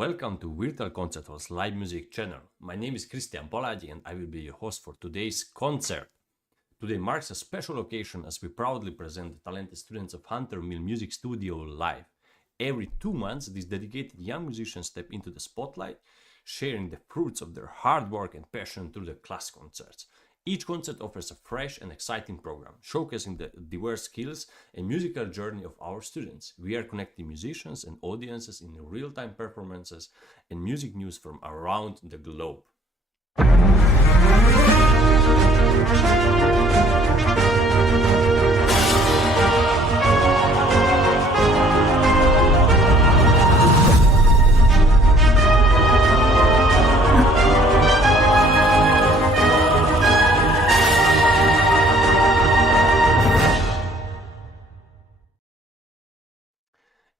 welcome to Virtual Concert Hall's live music channel. My name is Christian Polagi and I will be your host for today's concert. Today marks a special occasion as we proudly present the talented students of Hunter Mill Music Studio live. Every 2 months, these dedicated young musicians step into the spotlight, sharing the fruits of their hard work and passion through the class concerts. Each concert offers a fresh and exciting program, showcasing the diverse skills and musical journey of our students. We are connecting musicians and audiences in real-time performances and music news from around the globe.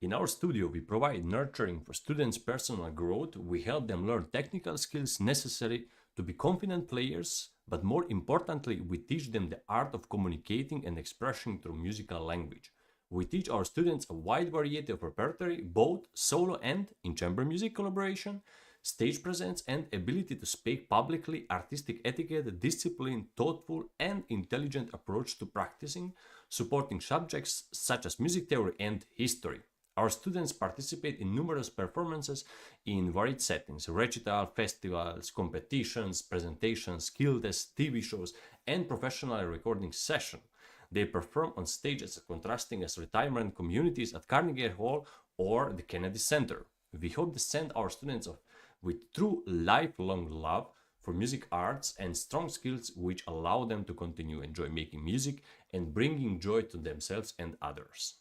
In our studio, we provide nurturing for students' personal growth. We help them learn technical skills necessary to be confident players, but more importantly, we teach them the art of communicating and expressing through musical language. We teach our students a wide variety of repertoire, both solo and in chamber music collaboration, stage presence and ability to speak publicly, artistic etiquette, discipline, thoughtful and intelligent approach to practicing, supporting subjects such as music theory and history. Our students participate in numerous performances in varied settings: recital, festivals, competitions, presentations, skill tests, TV shows, and professional recording sessions. They perform on stages contrasting as retirement communities at Carnegie Hall or the Kennedy Center. We hope to send our students off with true lifelong love for music arts and strong skills which allow them to continue enjoy making music and bringing joy to themselves and others.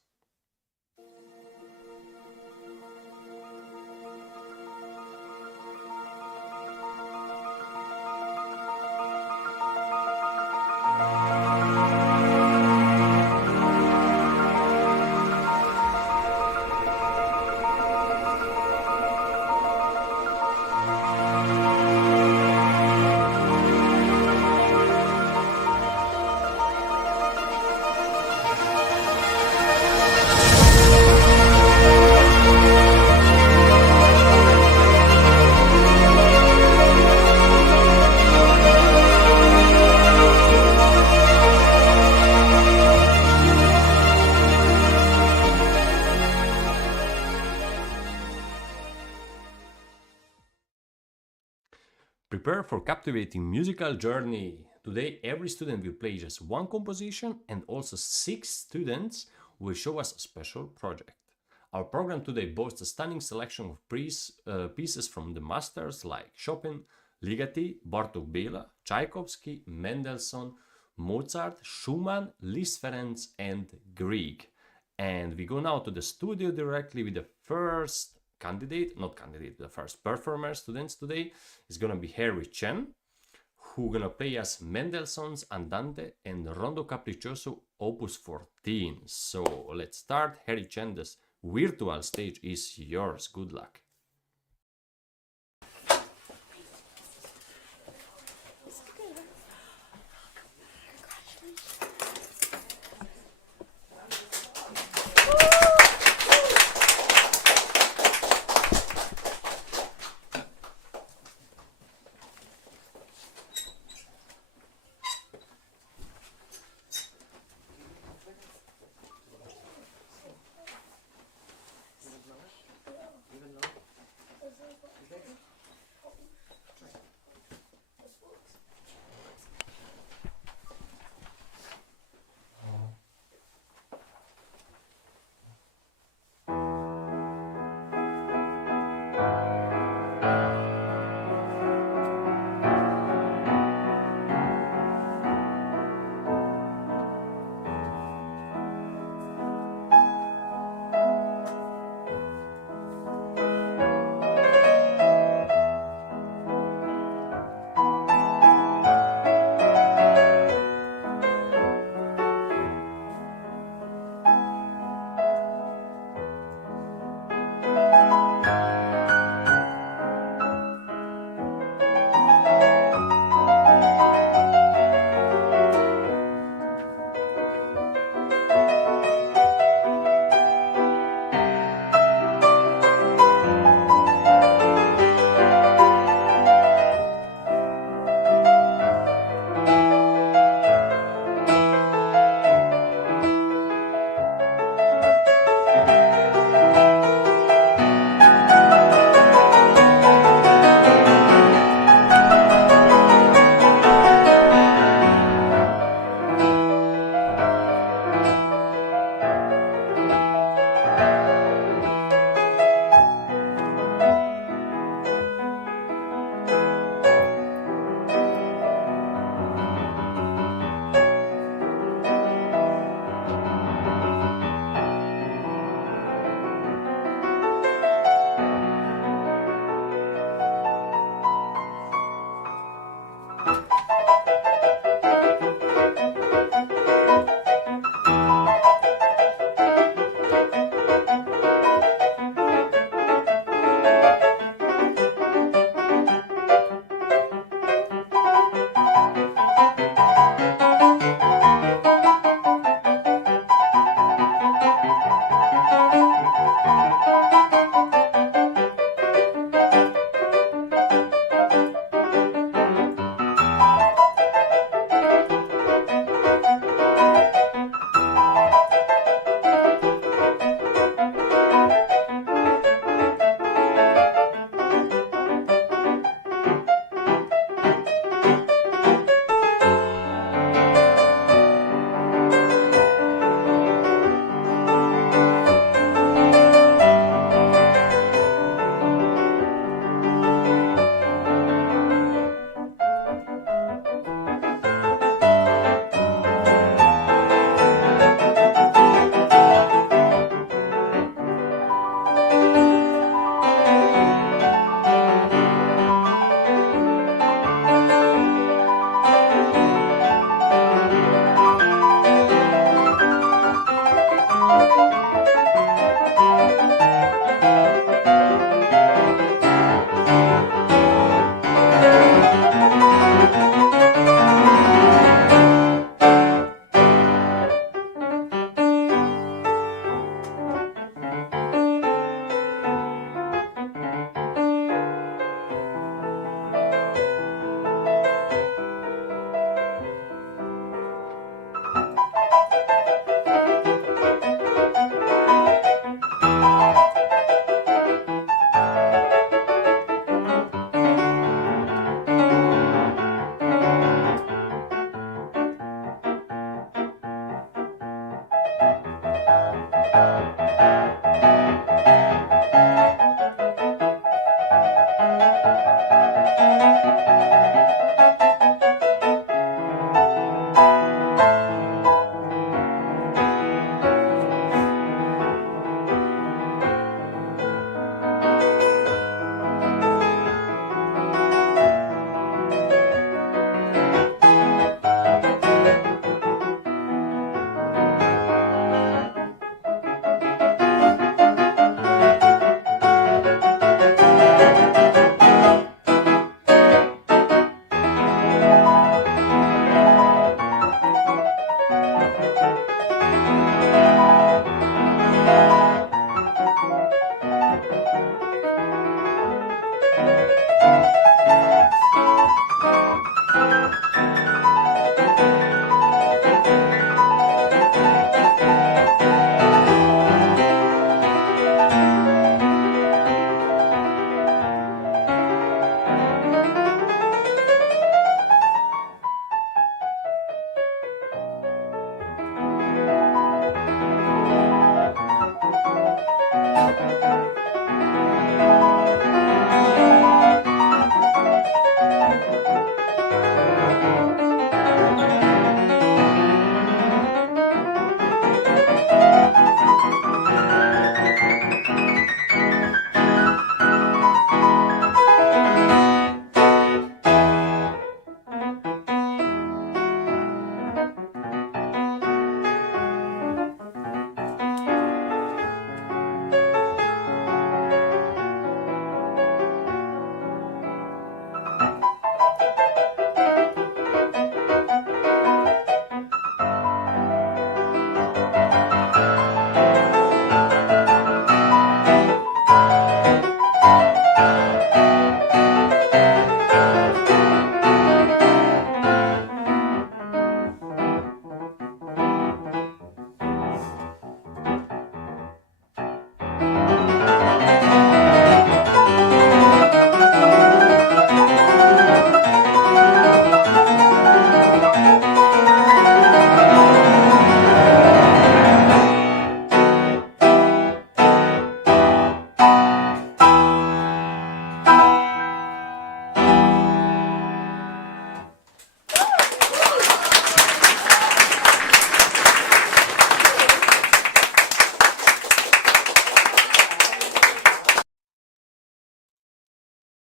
Prepare for captivating musical journey. Today, every student will play just one composition and also 6 students will show us a special project. Our program today boasts a stunning selection of pieces from the masters like Chopin, Ligeti, Bartók Béla, Tchaikovsky, Mendelssohn, Mozart, Schumann, Liszt Ferenc and Grieg. And we go now to the studio directly with the first the first performer students today is gonna be Harry Chen, who gonna play us Mendelssohn's Andante and Rondo Capriccioso Opus 14. So let's start. Harry Chen, this virtual stage is yours. Good luck. Even though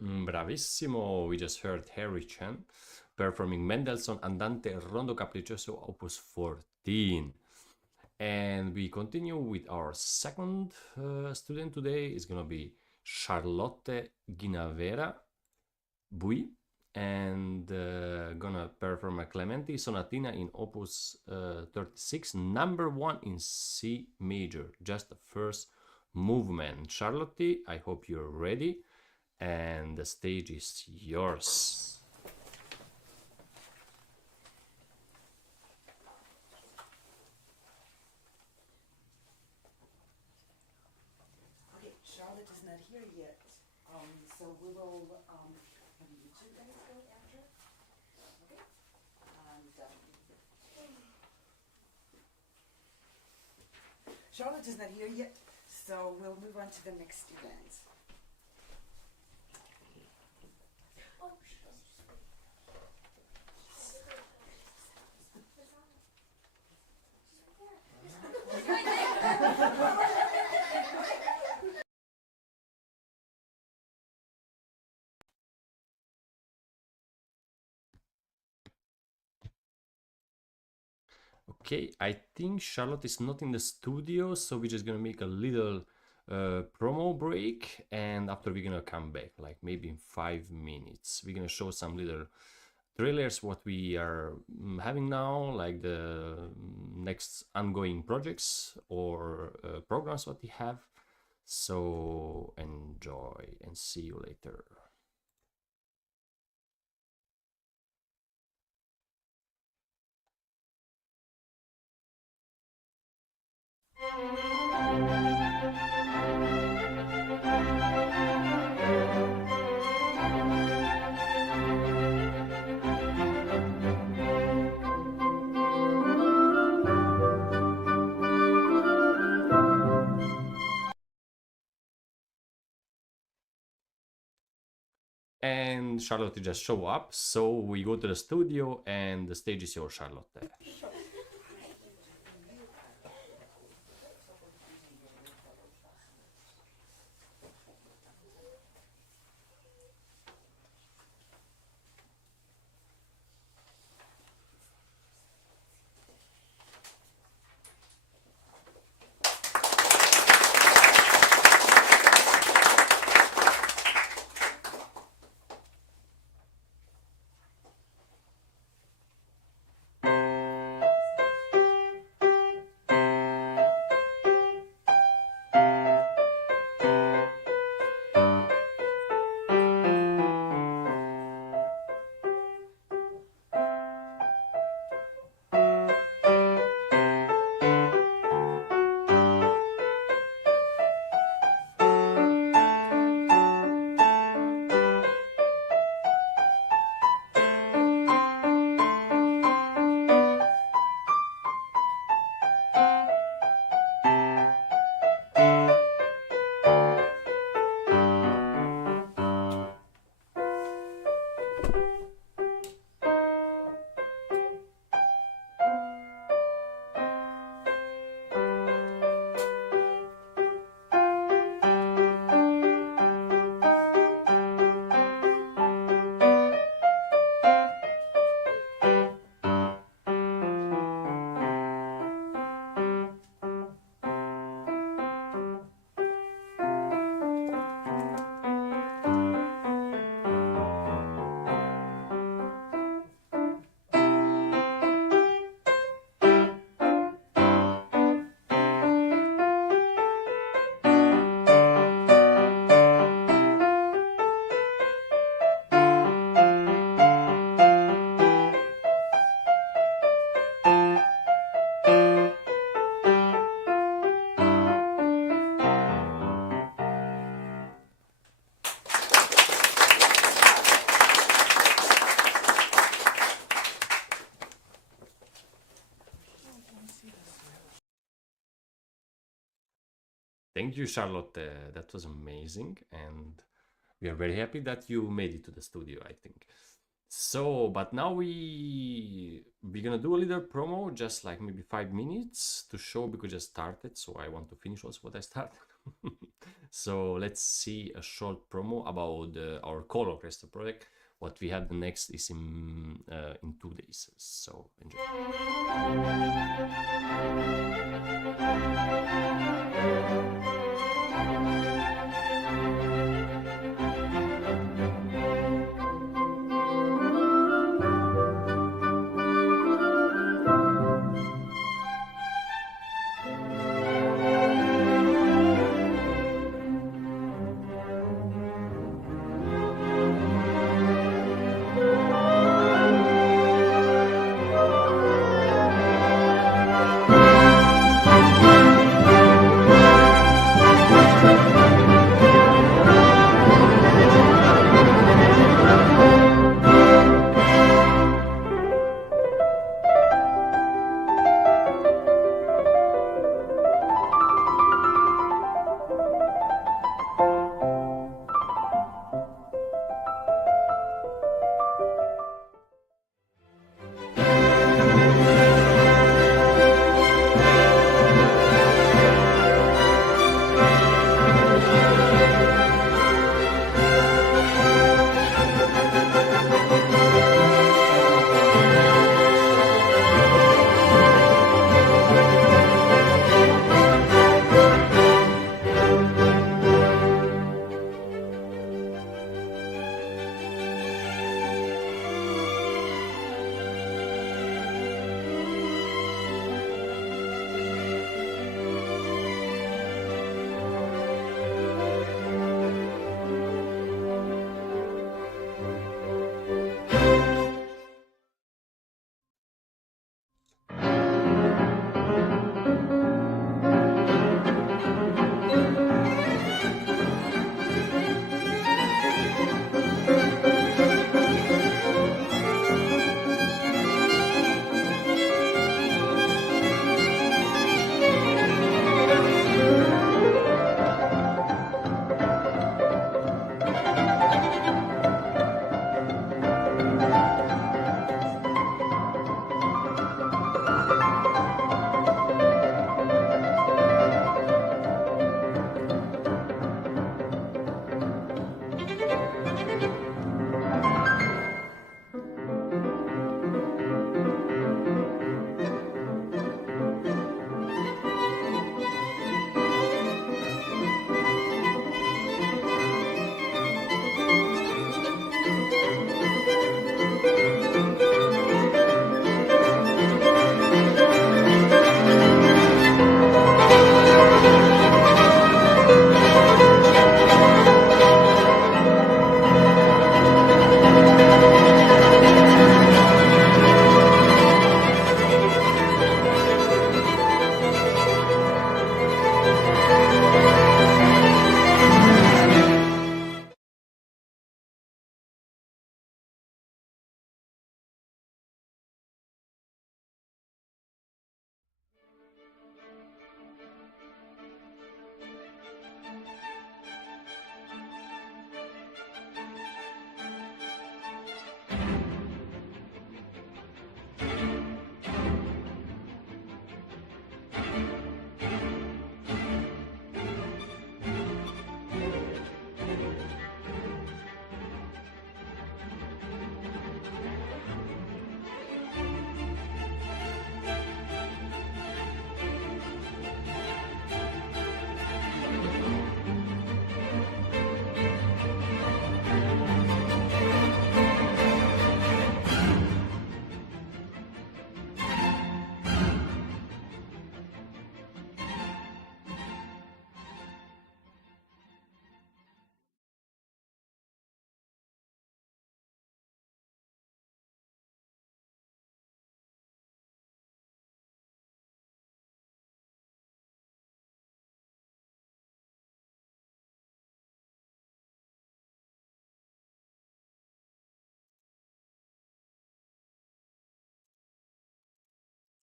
Bravissimo! We just heard Harry Chen performing Mendelssohn Andante Rondo Capriccioso Opus 14. And we continue with our second student today. It's gonna be Charlotte Ginavera Bui, and gonna perform a Clementi Sonatina in Opus 36, number 1 in C major, just the first movement. Charlotte, I hope you're ready, and the stage is yours. Okay, Charlotte is not here yet, so we will have you two guys go after. Okay? Charlotte is not here yet, so we'll move on to the next event. Okay, I think Charlotte is not in the studio, so we're just gonna make a little promo break, and after we're gonna come back, like maybe in 5 minutes. We're gonna show some little trailers what we are having now, like the next ongoing projects or programs what we have. So enjoy and see you later. And Charlotte just show up, so we go to the studio and the stage is yours, Charlotte. Thank you, Charlotte. That was amazing, and we are very happy that you made it to the studio, I think. So, but now we're gonna do a little promo, just like maybe 5 minutes to show, because I just started, so I want to finish also what I started. So let's see a short promo about our call orchestra project. What we have the next is in 2 days. So enjoy.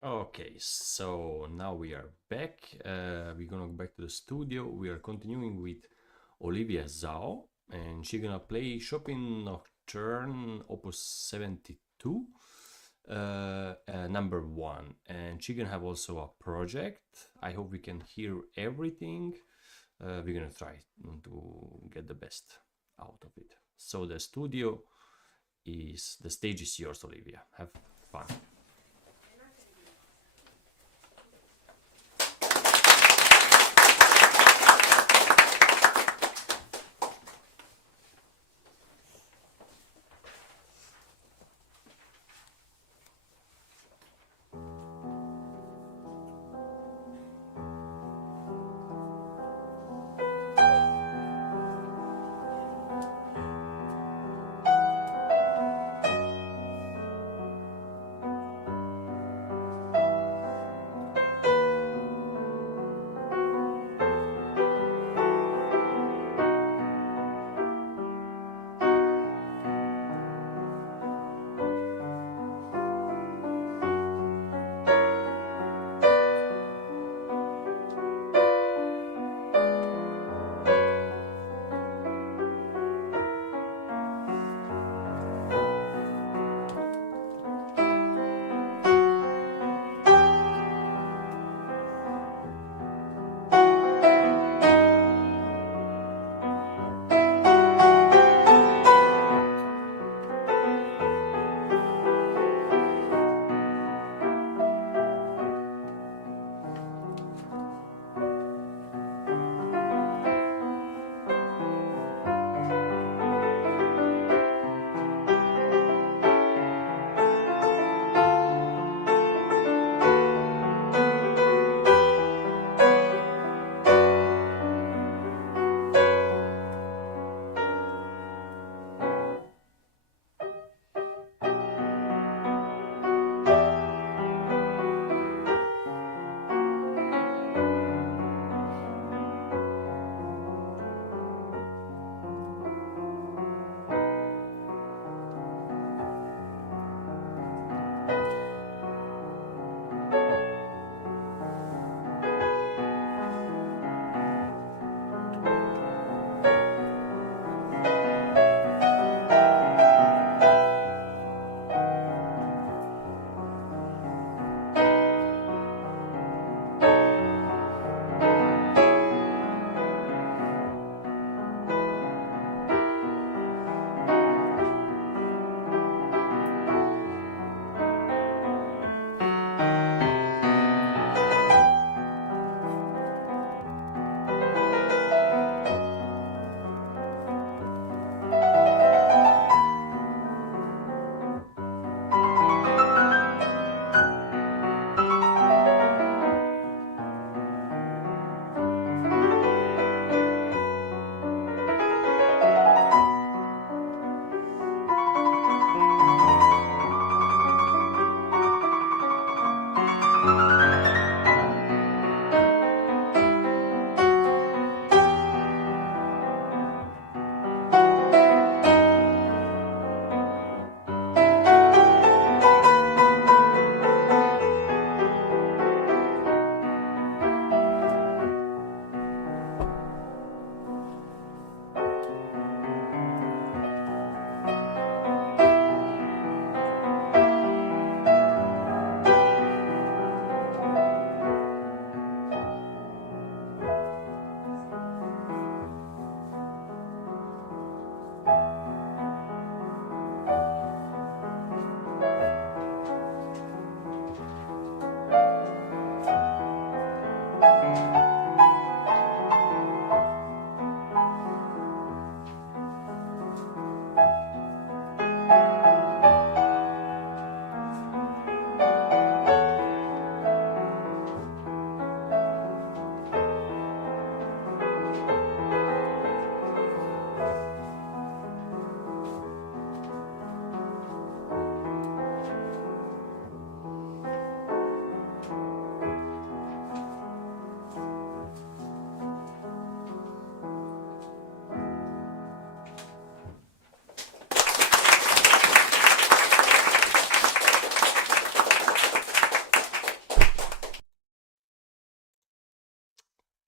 Okay, so now we are back. We're gonna go back to the studio. We are continuing with Olivia Zhao, and she's gonna play Chopin Nocturne Opus 72, number 1. And she's gonna have also a project. I hope we can hear everything. we're gonna try to get the best out of it. So the stage is yours, Olivia. Have fun.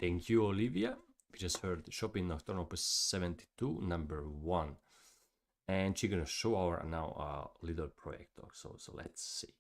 Thank you, Olivia. We just heard Chopin Nocturne Opus 72, number 1. And she's gonna show our now little projector. So let's see.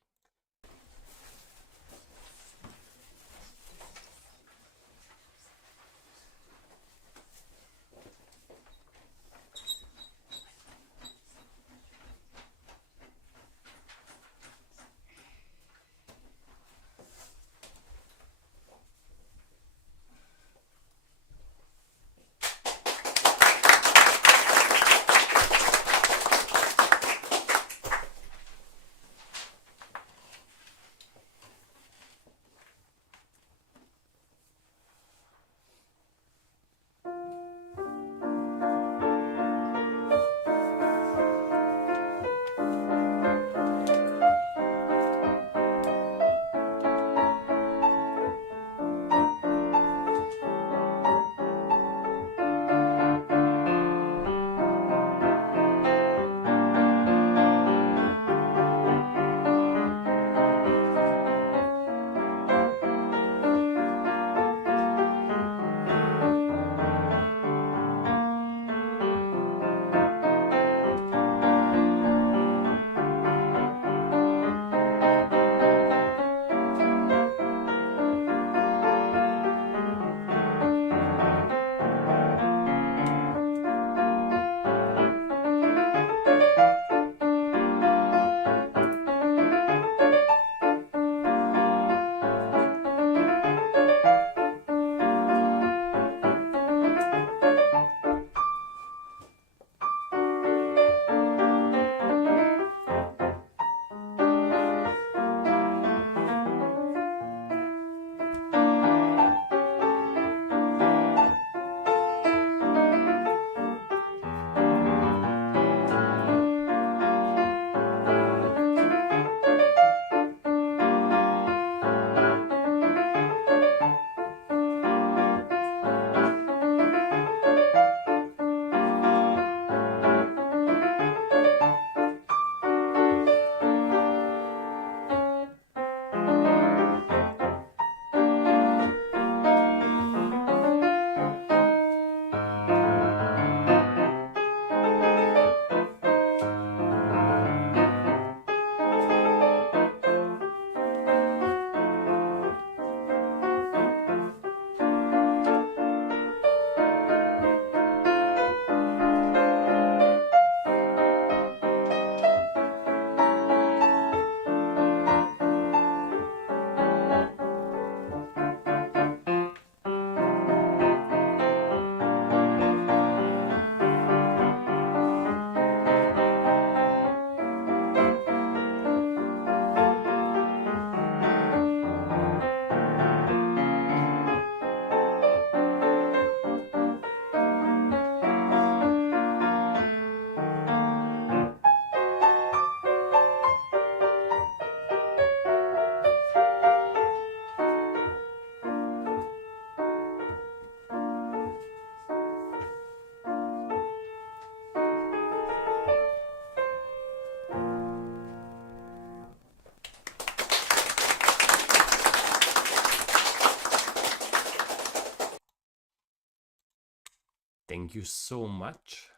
Thank you so much.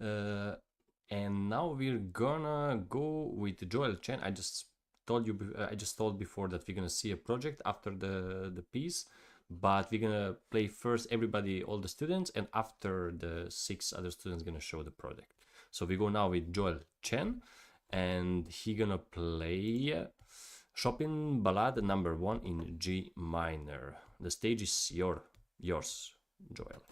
And now we're gonna go with Joel Chen. I just told before that we're gonna see a project after the piece, but we're gonna play first everybody, all the students, and after the 6 other students gonna show the project. So we go now with Joel Chen, and he gonna play Chopin Ballade number 1 in G minor. The stage is yours, Joel.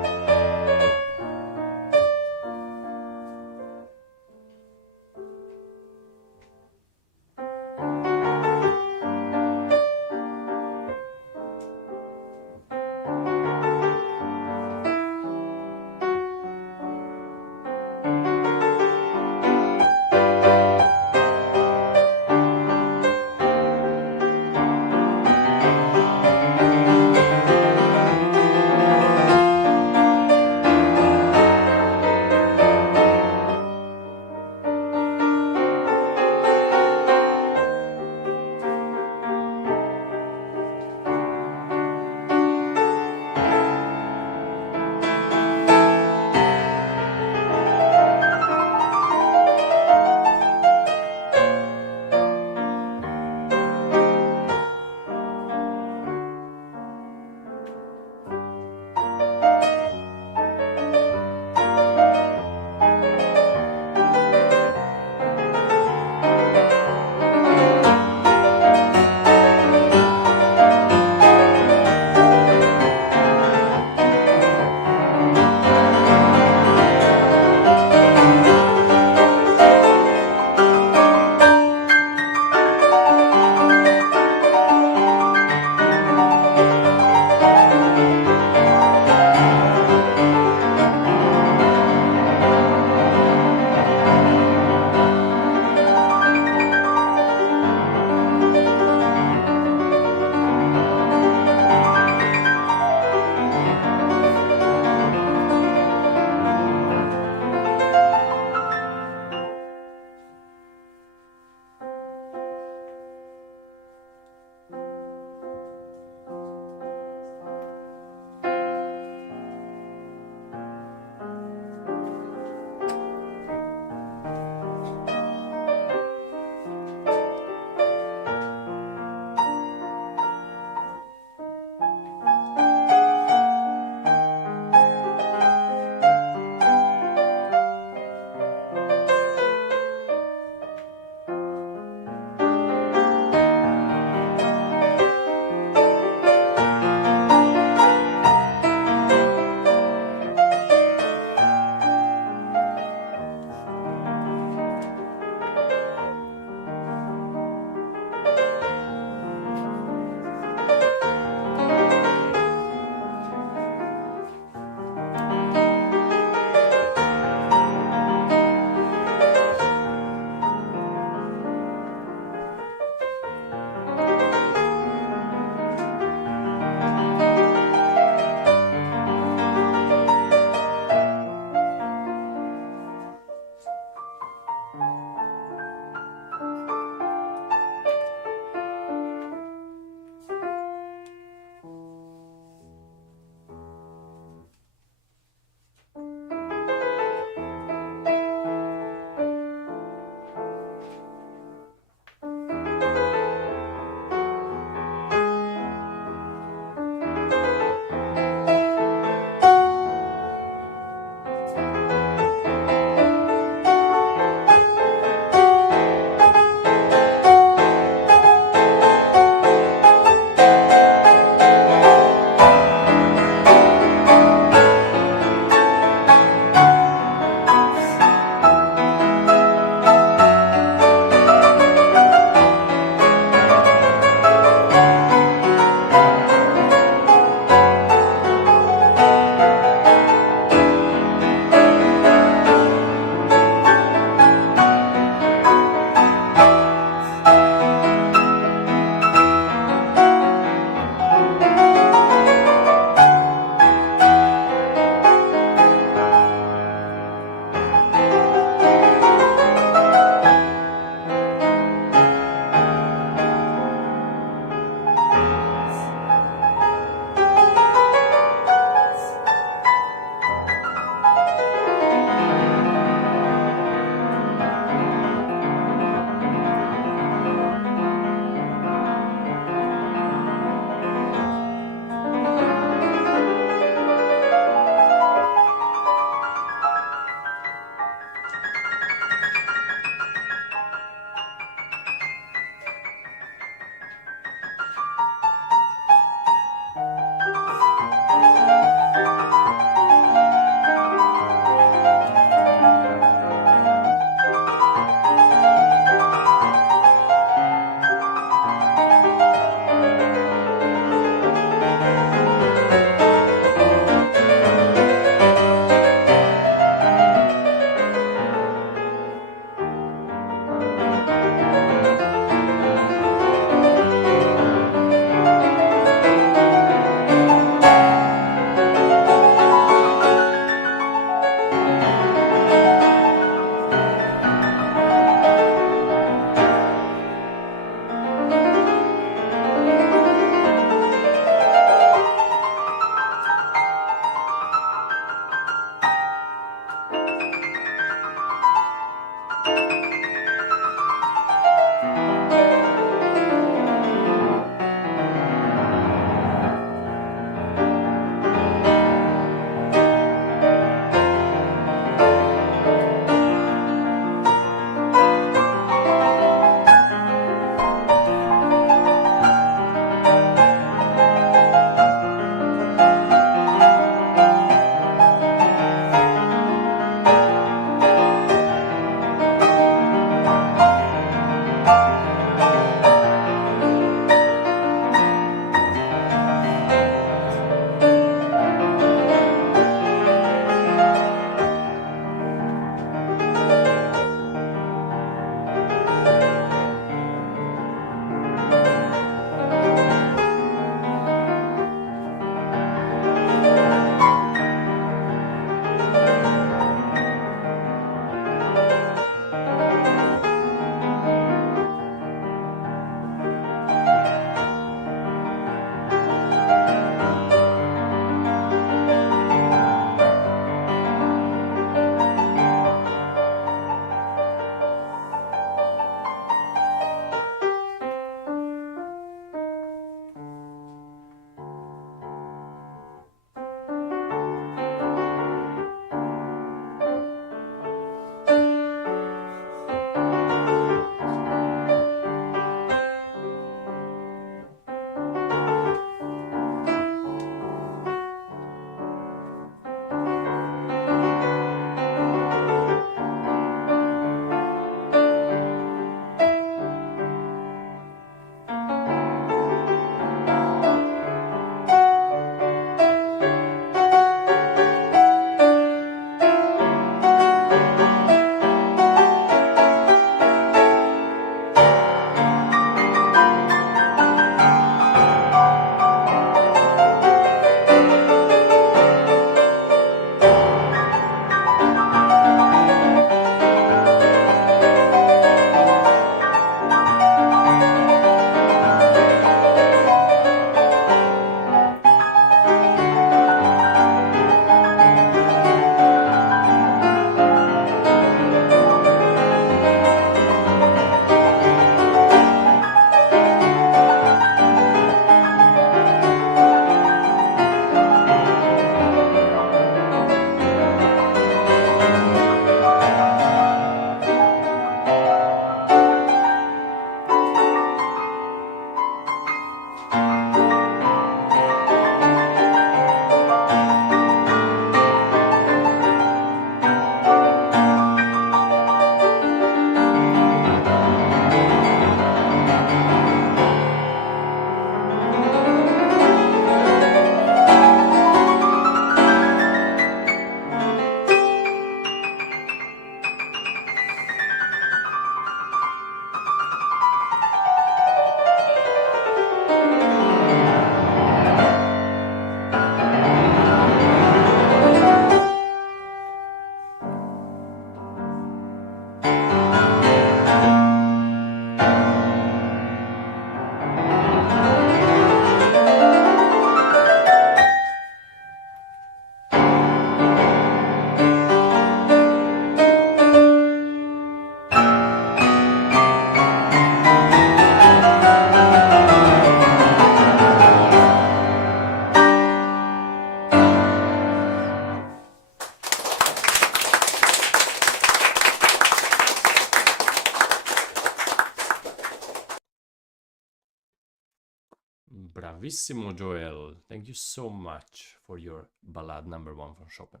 Bravissimo, Joel. Thank you so much for your ballad number 1 from Chopin.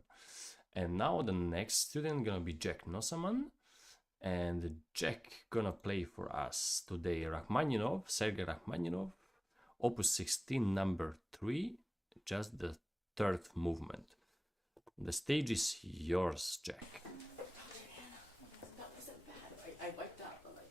And now the next student gonna be Jack Nossaman. And Jack gonna play for us today Rachmaninov, Sergei Rachmaninov, Opus 16 number 3, just the 3rd movement. The stage is yours, Jack. That wasn't bad. I wiped out, but like,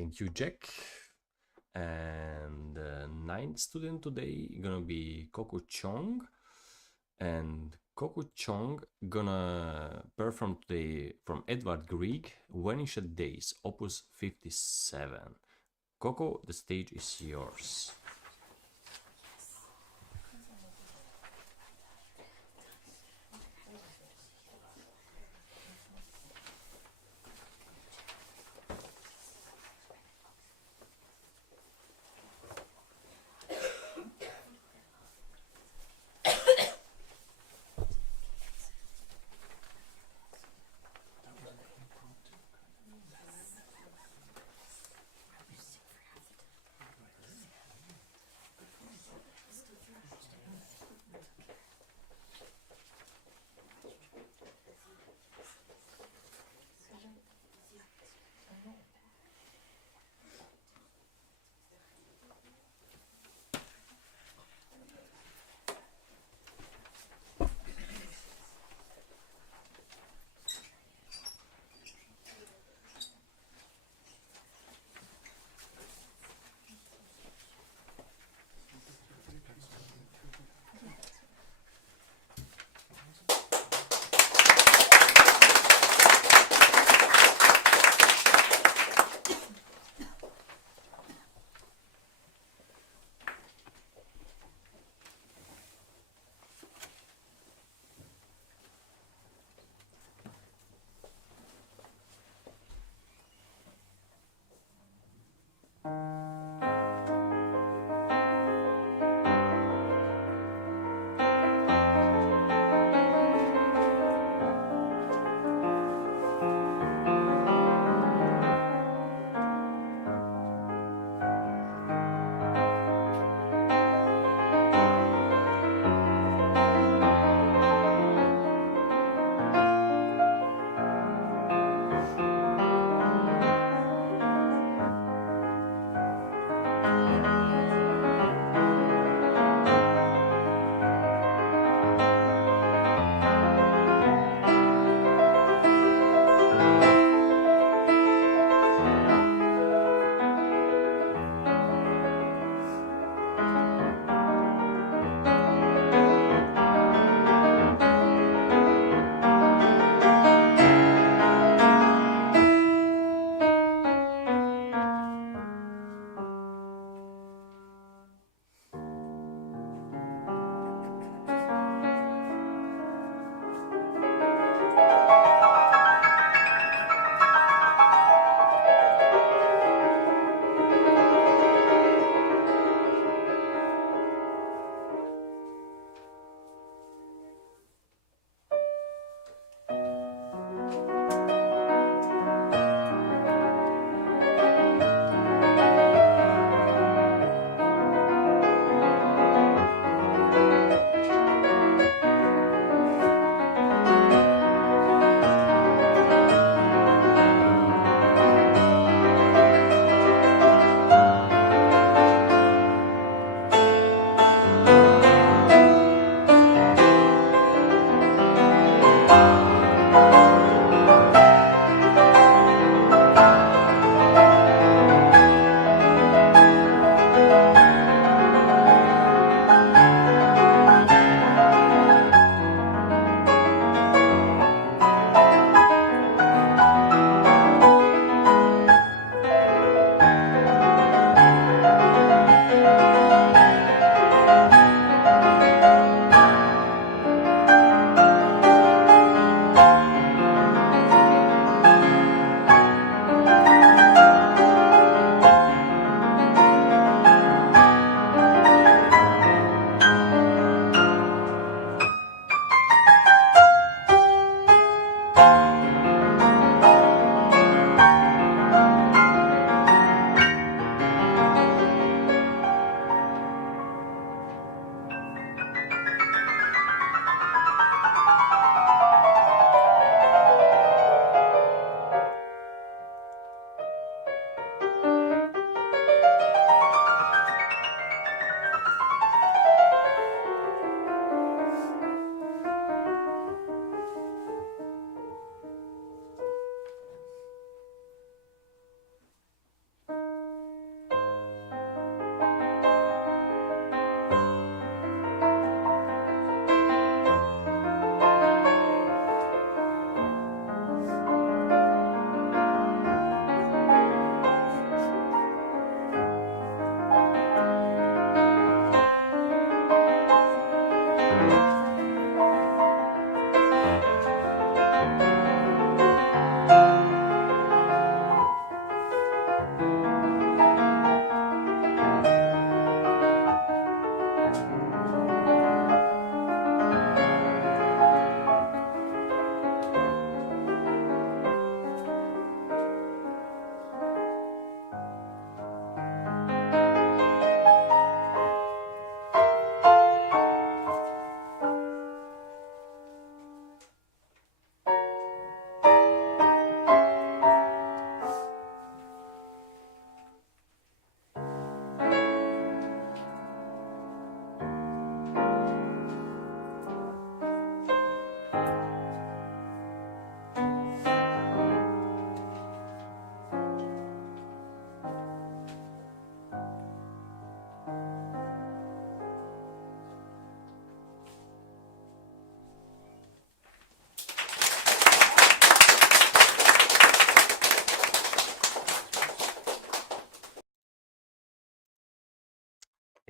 Thank you, Jack. And the ninth student today gonna be Coco Chong. And Coco Chong gonna perform today from Edvard Grieg, Vanished Days, Opus 57. Coco, the stage is yours.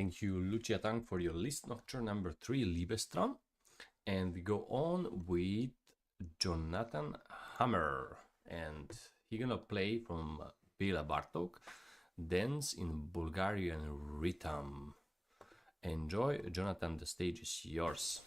Thank you, Lucia Tang, for your list nocturne number 3, Liebestrom. And we go on with Jonathan Hammer. And he's gonna play from Bela Bartok, Dance in Bulgarian Rhythm. Enjoy, Jonathan, the stage is yours.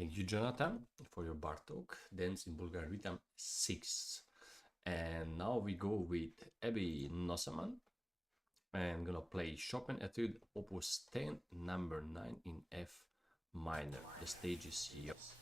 Thank you, Jonathan, for your Bartok, Dance in Bulgarian Rhythm 6. And now we go with Abby Nossaman. And I'm gonna play Chopin Etude Opus 10, number 9 in F minor. The stage is yours.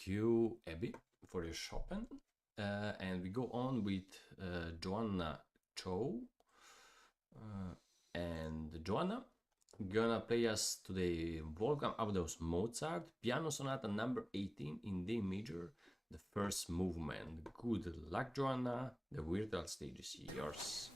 Thank you, Abby, for your Chopin. And we go on with Joanna Cho. And Joanna gonna play us today Wolfgang Amadeus Mozart Piano Sonata number 18 in D major, the first movement. Good luck, Joanna. The virtual stage is yours.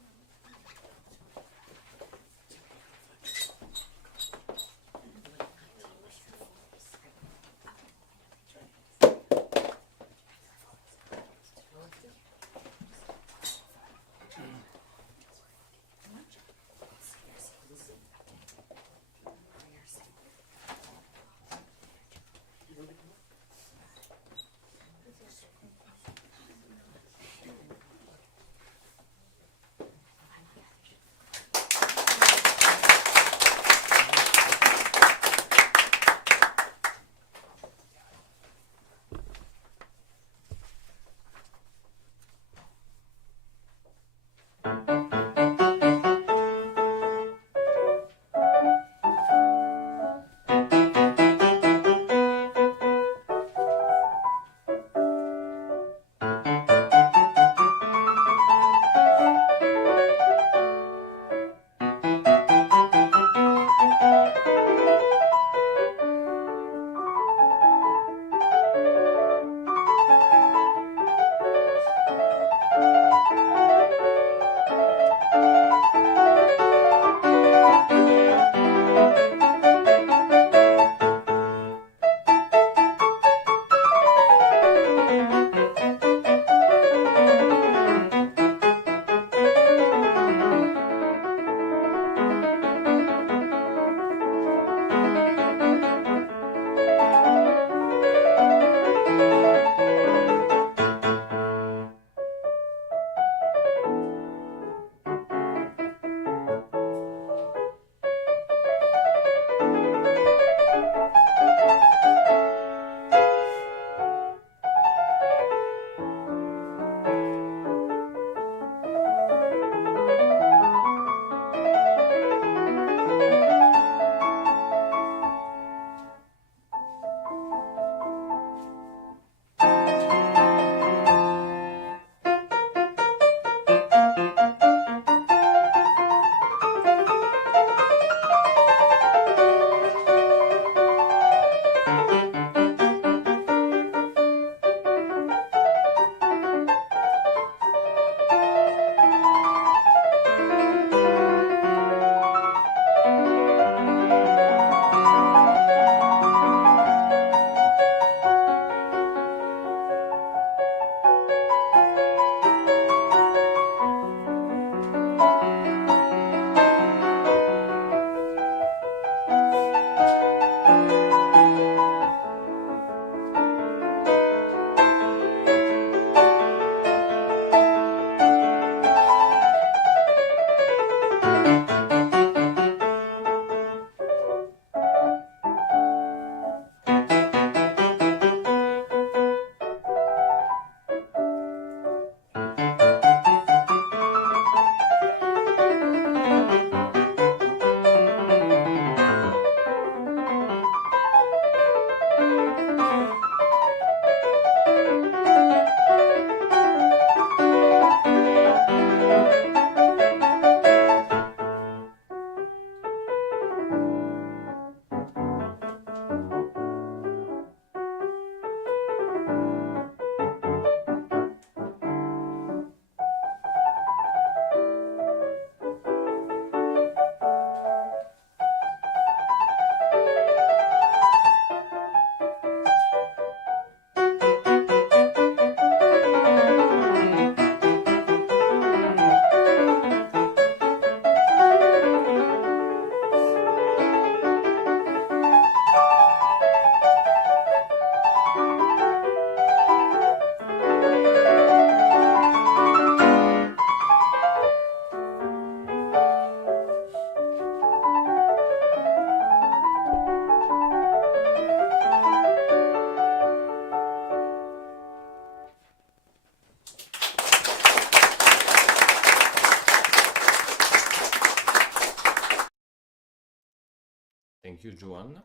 Thank you, Joanna.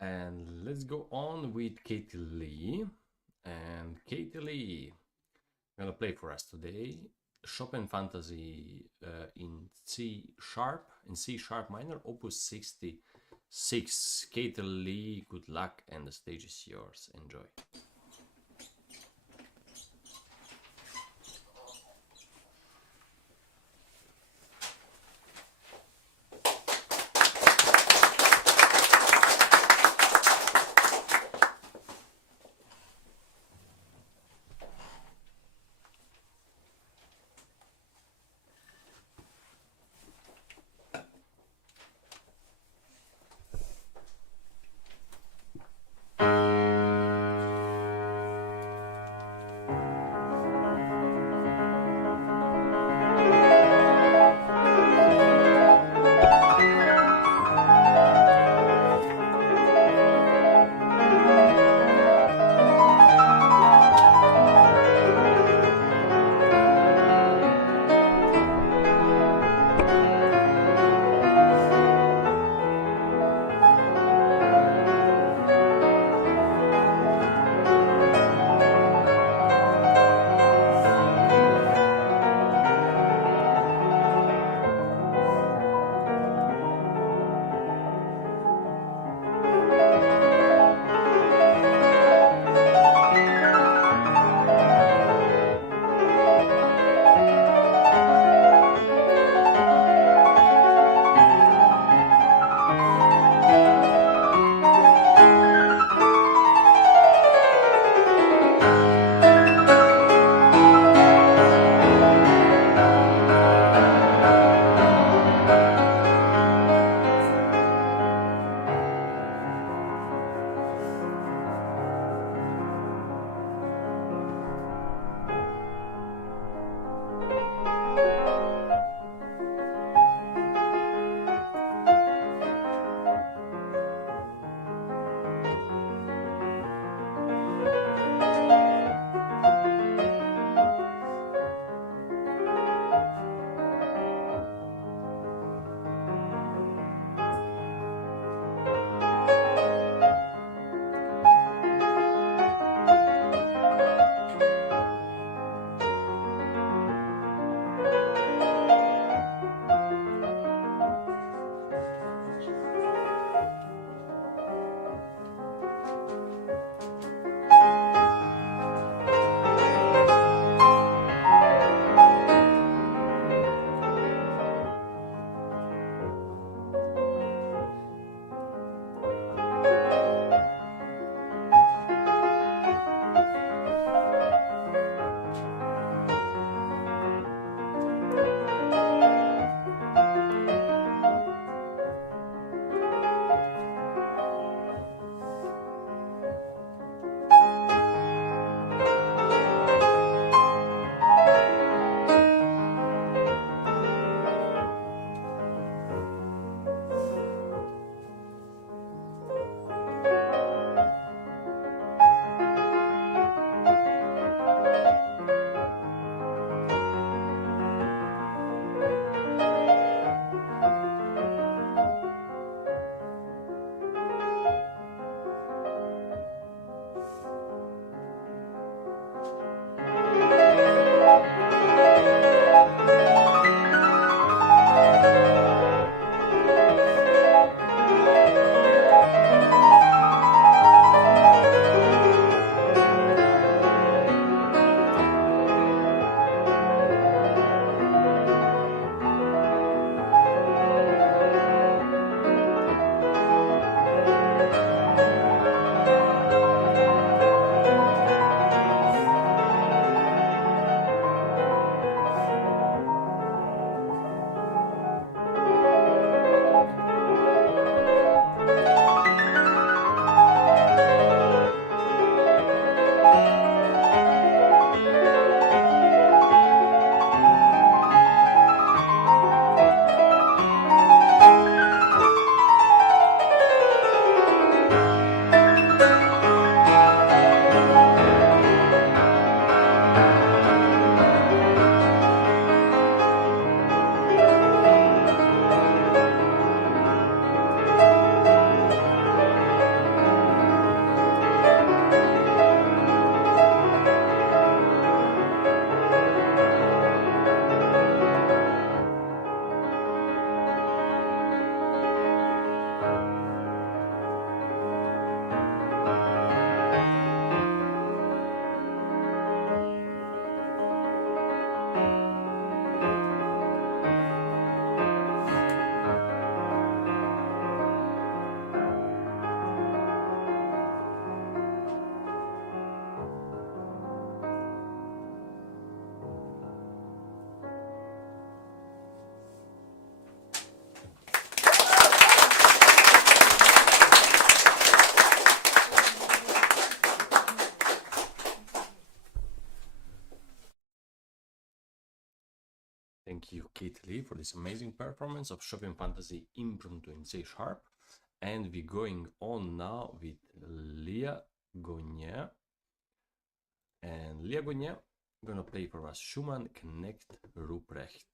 And let's go on with Katie Lee. And Katie Lee gonna play for us today Chopin Fantasy in C sharp minor, opus 66. Katie Lee, good luck, and the stage is yours. Enjoy. Lee for this amazing performance of Chopin Fantasy Impromptu in C sharp. And we're going on now with Leah Gognier. And Leah Gognier gonna play for us Schumann Knecht Ruprecht.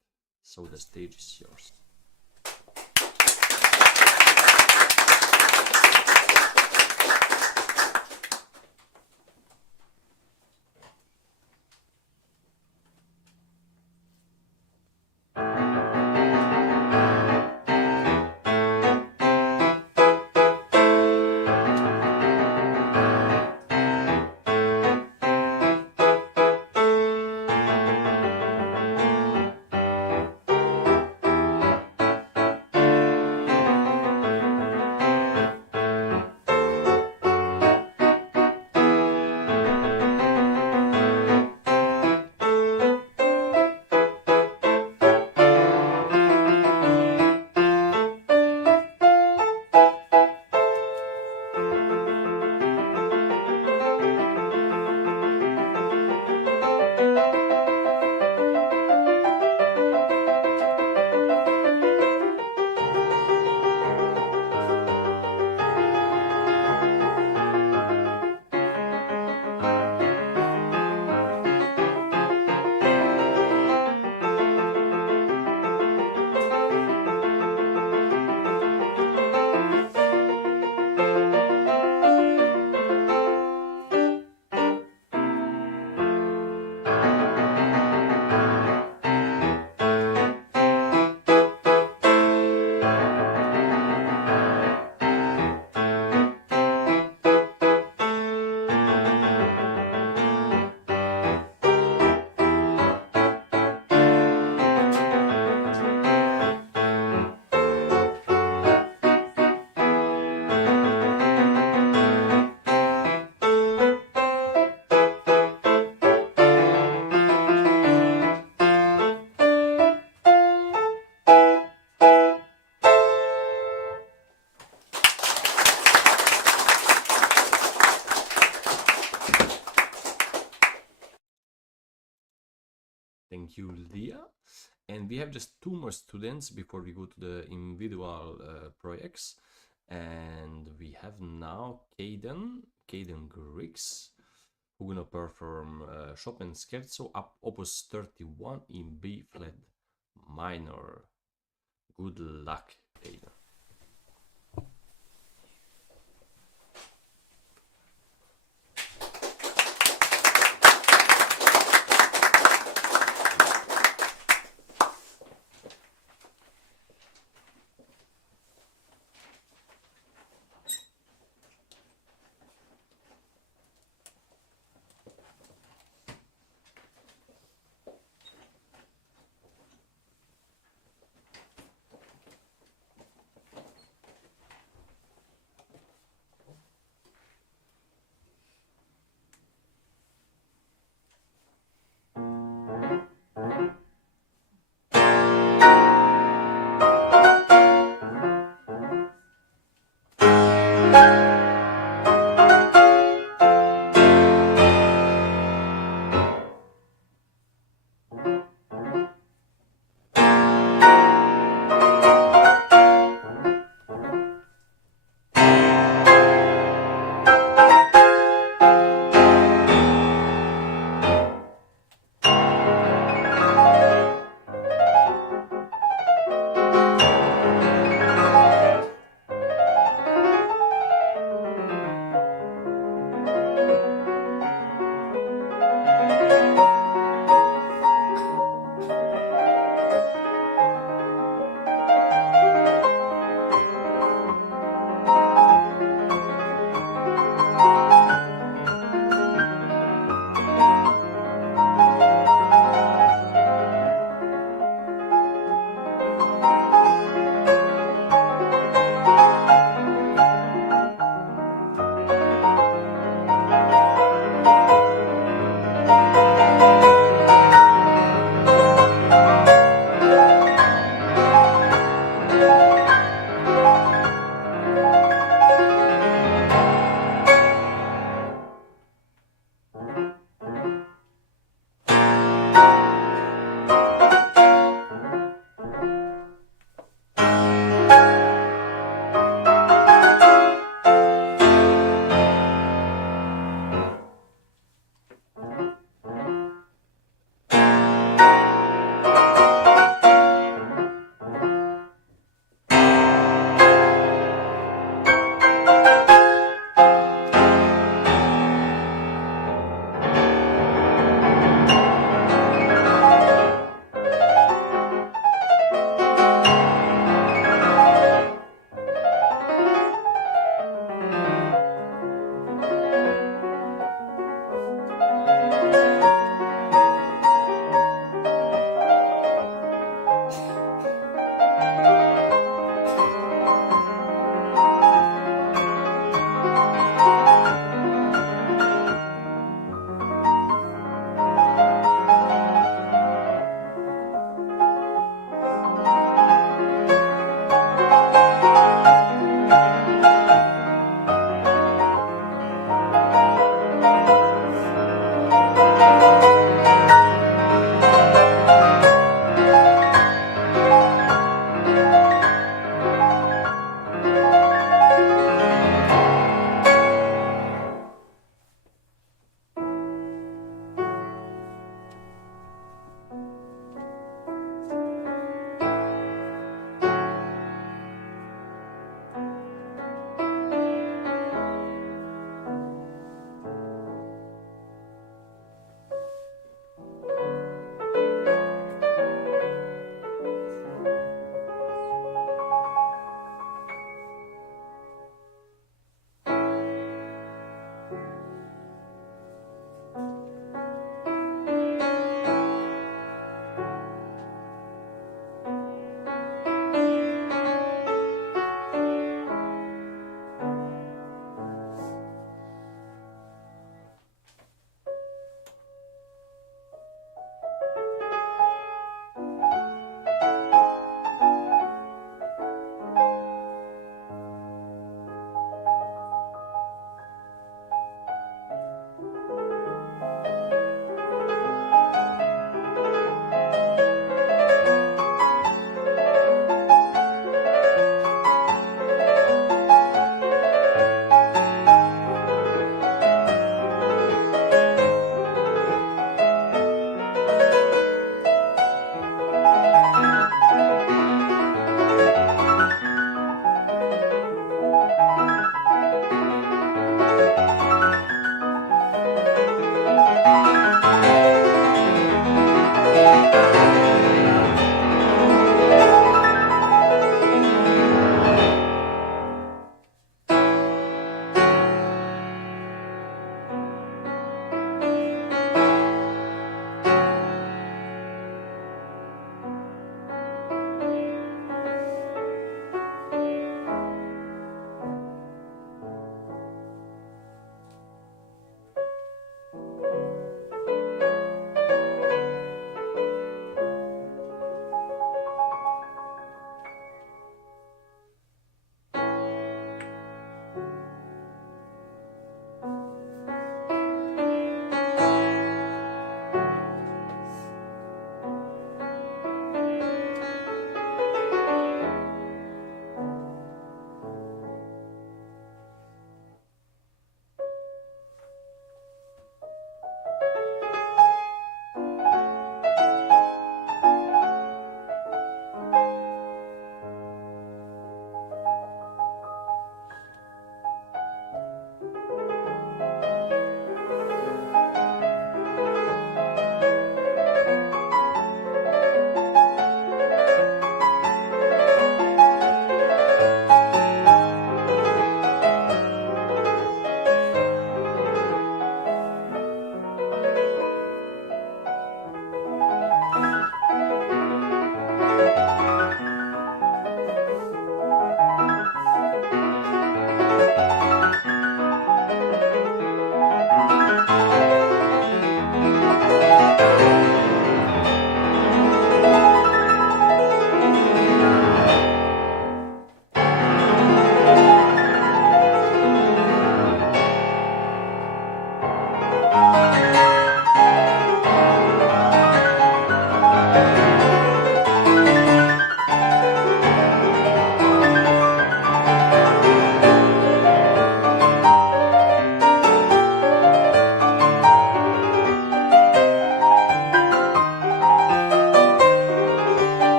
So the stage is yours. Thank you, Leah. And we have just two more students before we go to the individual projects. And we have now Caden Griggs, who gonna perform Chopin Scherzo Opus 31 in B flat minor. Good luck, Caden.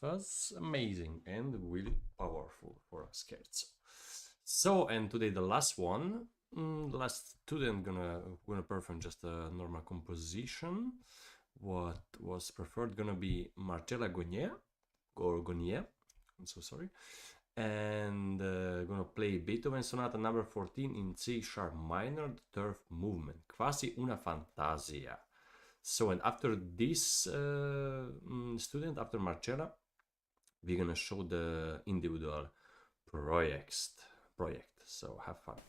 That was amazing and really powerful for a scherzo. So, and today the last one, last student gonna perform just a normal composition. What was preferred gonna be Marcella Gonier, or Gonier, I'm so sorry, and gonna play Beethoven Sonata number 14 in C sharp minor, the third movement, quasi una fantasia. So, and after this student, after Marcella, we're gonna show the individual project. So have fun.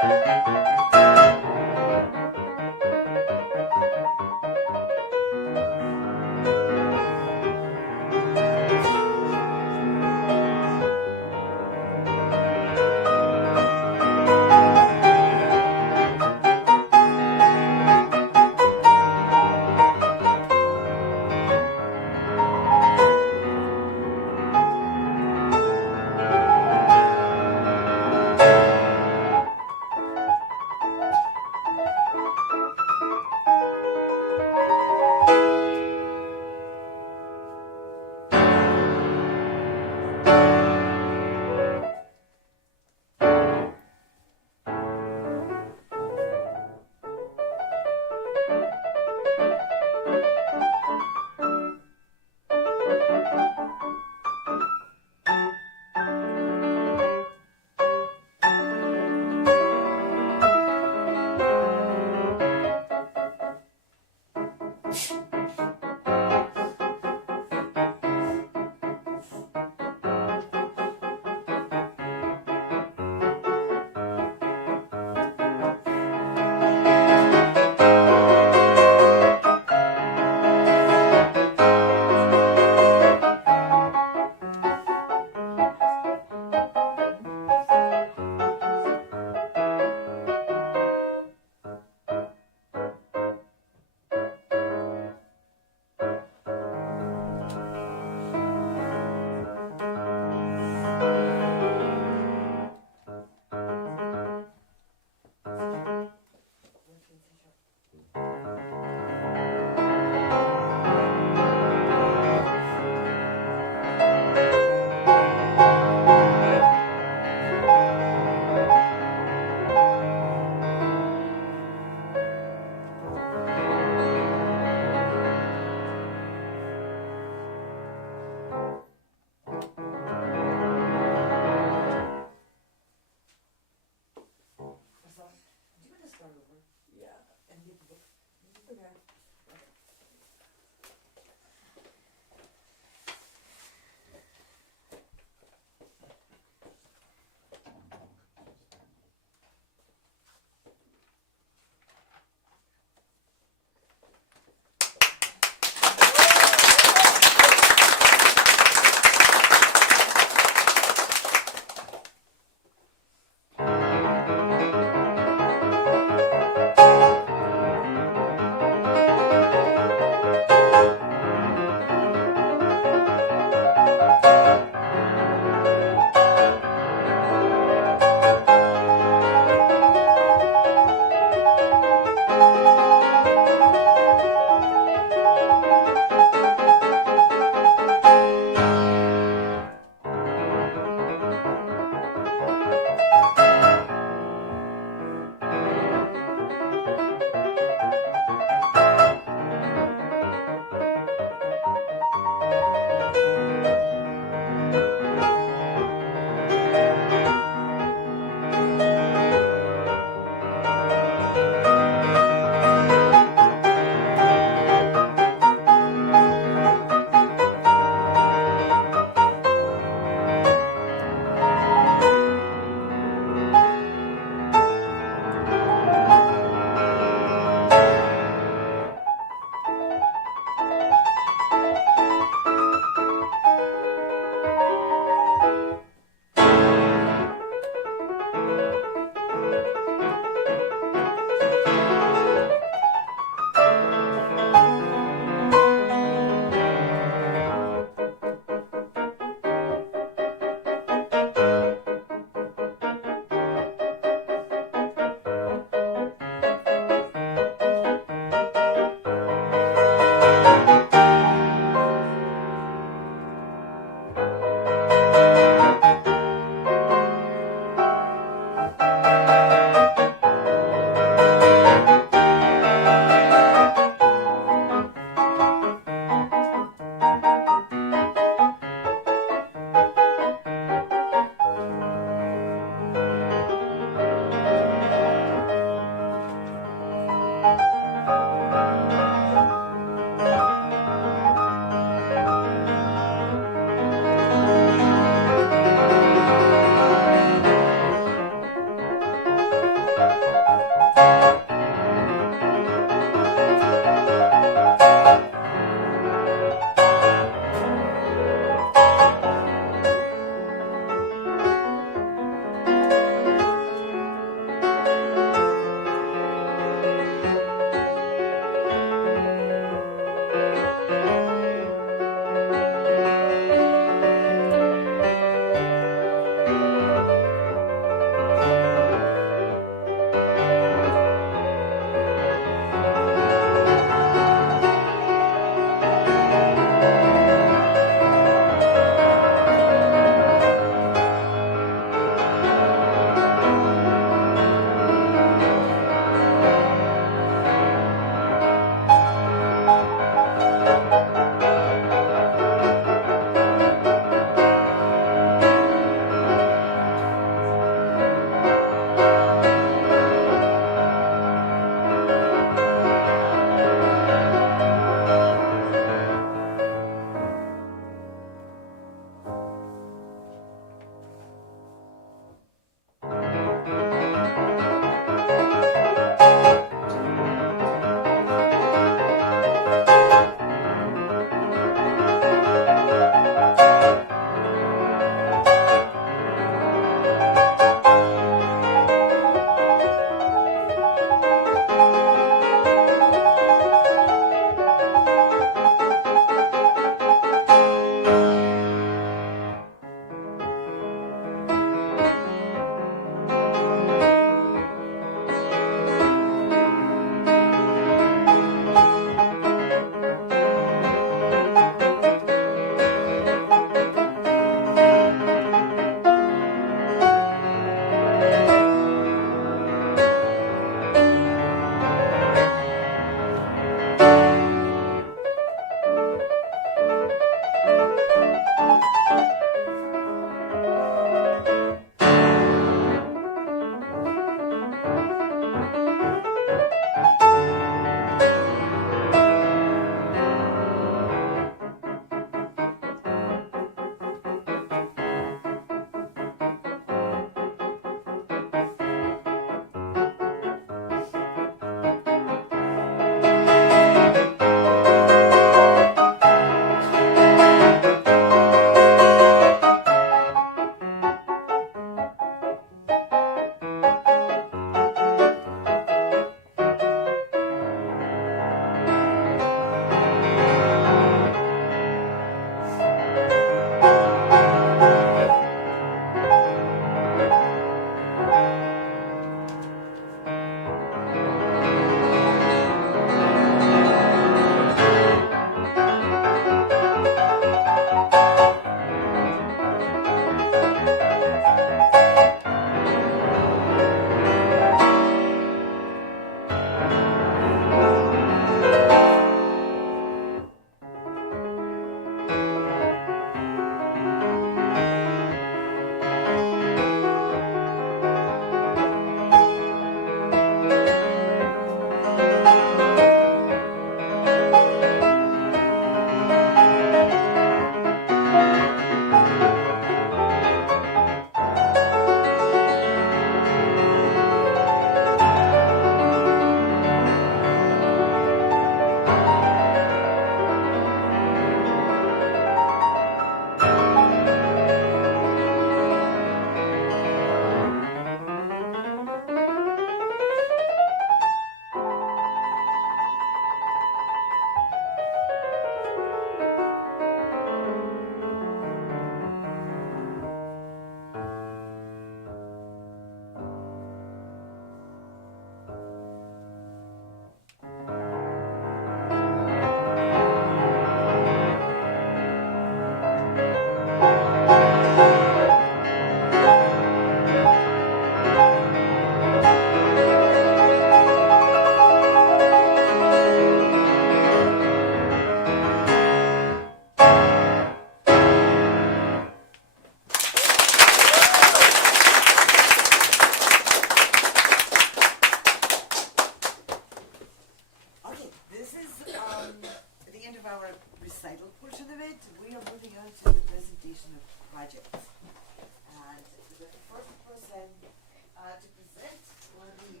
And the first person to present will be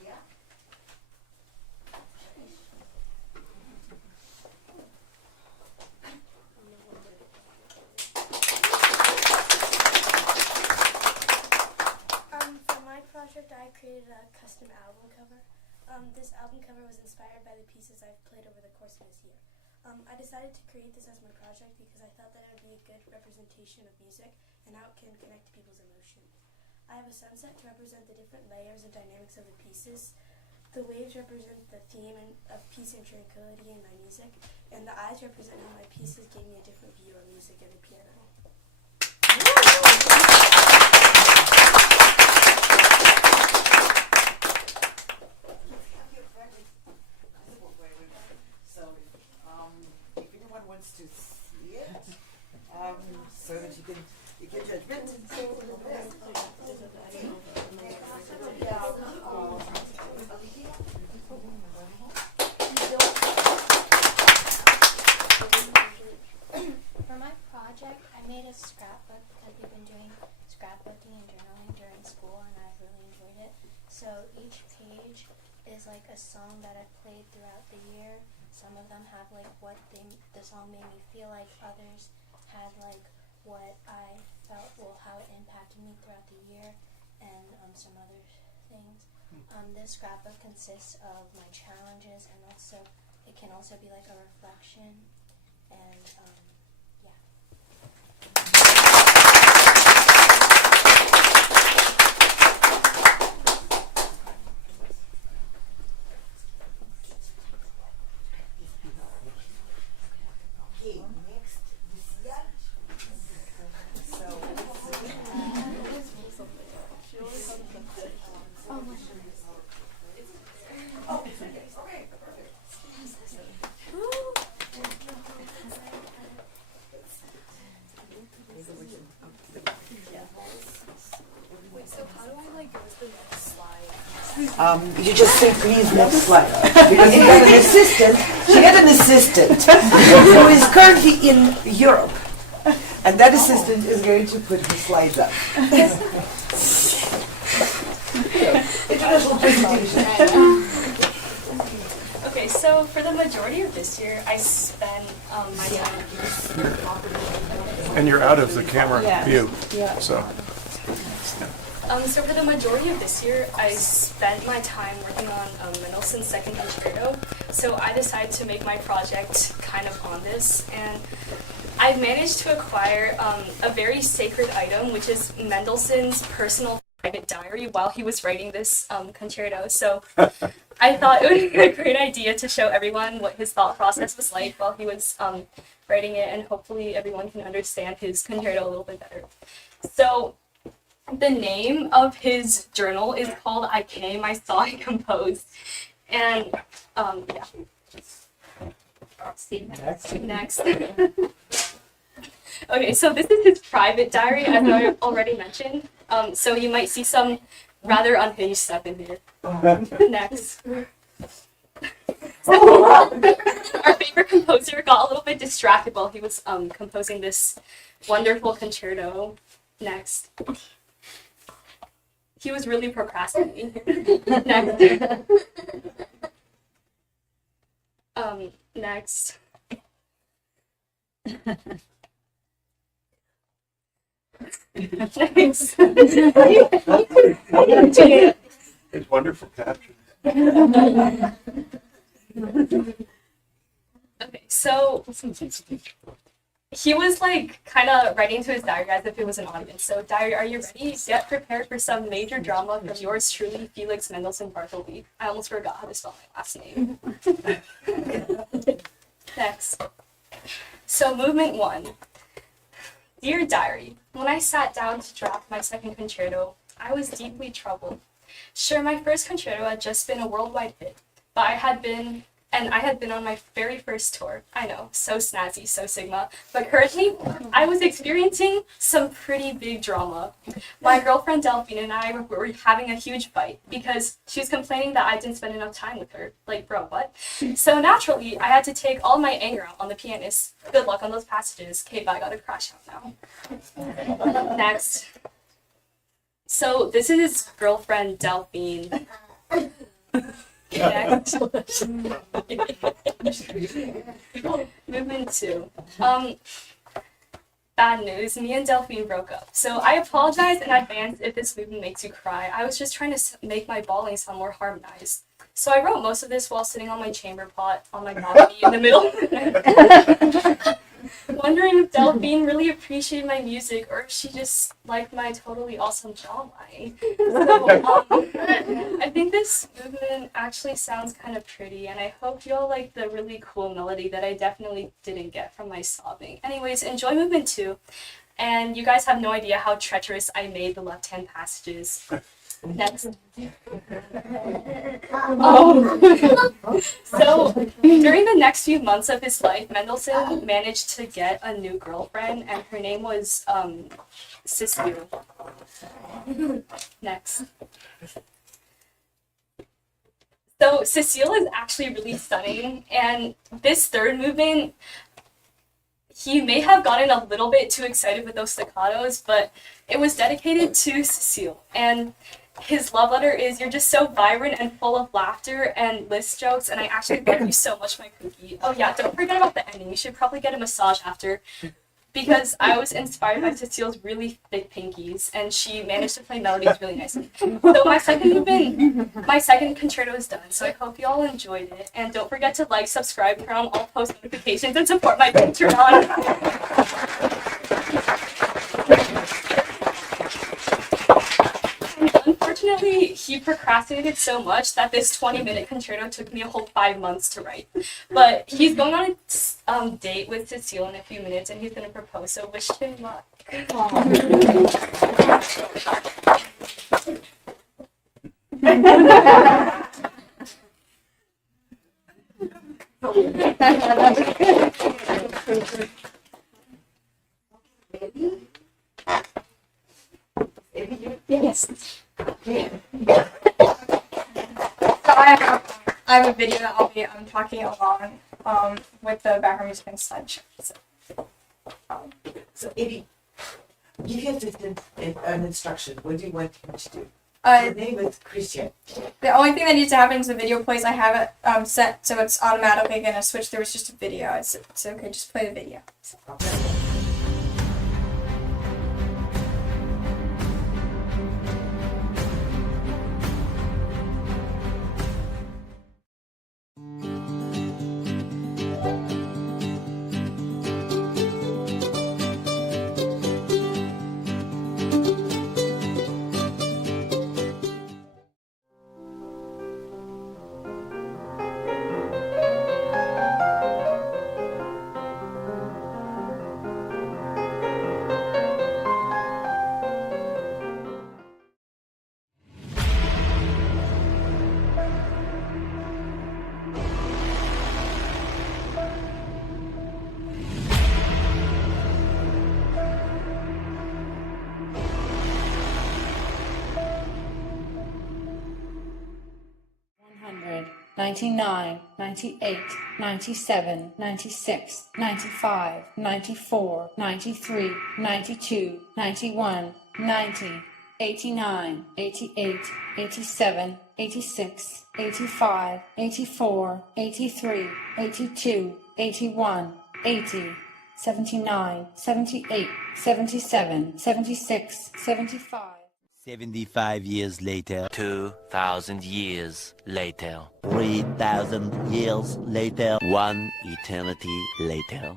Leah. For my project, I created a custom album cover. This album cover was inspired by the pieces I've played over the course of this year. I decided to create this as my project because I thought that it would be a good representation of music and how it can connect to people's emotions. I have a sunset to represent the different layers and dynamics of the pieces. The waves represent the theme of peace and tranquility in my music, and the eyes represent how my pieces gave me a different view of music and the piano. So, if anyone wants to see it, so that you can judgment. For my project, I made a scrapbook because we've been doing scrapbooking and journaling during school, and I've really enjoyed it. So each page is like a song that I've played throughout the year. Some of them have like what the song made me feel like. Others had like what I felt, how it impacted me throughout the year, and some other things. This scrapbook consists of my challenges, and also it can also be like a reflection, and yeah. Okay, next, Lucia. You just say, please, next slide. Because you got an assistant, she got an assistant who is currently in Europe. And that assistant is going to put her slides up. International presentation. Okay, so for the majority of this year, I spent my time. And you're out of the camera view. So So for the majority of this year, I spent my time working on Mendelssohn's Second Concerto. So I decided to make my project kind of on this, and I've managed to acquire a very sacred item, which is Mendelssohn's personal private diary while he was writing this concerto. So I thought it would be a great idea to show everyone what his thought process was like while he was writing it, and hopefully everyone can understand his concerto a little bit better. So the name of his journal is called I Came, I Saw, I Composed. And, yeah. See, next. Okay, so this is his private diary, as I already mentioned. So you might see some rather unhinged stuff in here. Next. So, our favorite composer got a little bit distracted while he was composing this wonderful concerto. Next. He was really procrastinating here. Next. Next. Next. it's wonderful caption. Okay, so he was like kind of writing to his diary as if it was an audience. So, diary, are you ready? Get prepared for some major drama from yours truly, Felix Mendelssohn Bartholdy. I almost forgot how to spell my last name. Next. So, movement 1. Dear diary, when I sat down to draft my second concerto, I was deeply troubled. Sure, my first concerto had just been a worldwide hit, but I had been and I had been on my very first tour. I know, so snazzy, so Sigma. But currently, I was experiencing some pretty big drama. My girlfriend Delphine and I were having a huge fight because she was complaining that I didn't spend enough time with her. Like, bro, what? So naturally, I had to take all my anger out on the pianist. Good luck on those passages. Okay, bye, I gotta crash out now. Next. So this is his girlfriend Delphine. Next. Movement 2. Bad news, me and Delphine broke up. So I apologize in advance if this movement makes you cry. I was just trying to make my bawling sound more harmonized. So I wrote most of this while sitting on my chamber pot on my balcony in the middle. Wondering if Delphine really appreciated my music or if she just liked my totally awesome jawline. So, I think this movement actually sounds kind of pretty, and I hope you all like the really cool melody that I definitely didn't get from my sobbing. Anyways, enjoy movement 2. And you guys have no idea how treacherous I made the left-hand passages. Next. So, during the next few months of his life, Mendelssohn managed to get a new girlfriend, and her name was Cecile. Next. So, Cecile is actually really stunning, and this third movement, he may have gotten a little bit too excited with those staccatos, but it was dedicated to Cecile. And his love letter is, "You're just so vibrant and full of laughter and list jokes, and I actually love you so much, my cookie." Oh yeah, don't forget about the ending. You should probably get a massage after, because I was inspired by Cecile's really thick pinkies, and she managed to play melodies really nicely. So my second concerto is done, so I hope you all enjoyed it. And don't forget to like, subscribe, turn on all post notifications, and support my Patreon. Unfortunately, he procrastinated so much that this 20-minute concerto took me a whole 5 months to write. But he's going on a date with Cecile in a few minutes, and he's going to propose, so wish him luck. Yes. So I have a video that I'll be talking along with the background music and slideshow. So, Eddie, give your assistant an instruction. What do you want him to do? Uh, His name is Christian. The only thing that needs to happen is the video plays. I have it set so it's automatically gonna switch through. It's just a video. It's okay. Just play the video. Okay. Hundred, 99, 98, 97, 96, 95, 94, 93, 92, 91, 90, 89, 88, 87, 86, 85, 84, 83, 82, 81, 80, 79, 78, 77, 76, 75. 75 years later. 2,000 years later. 3,000 years later. One eternity later.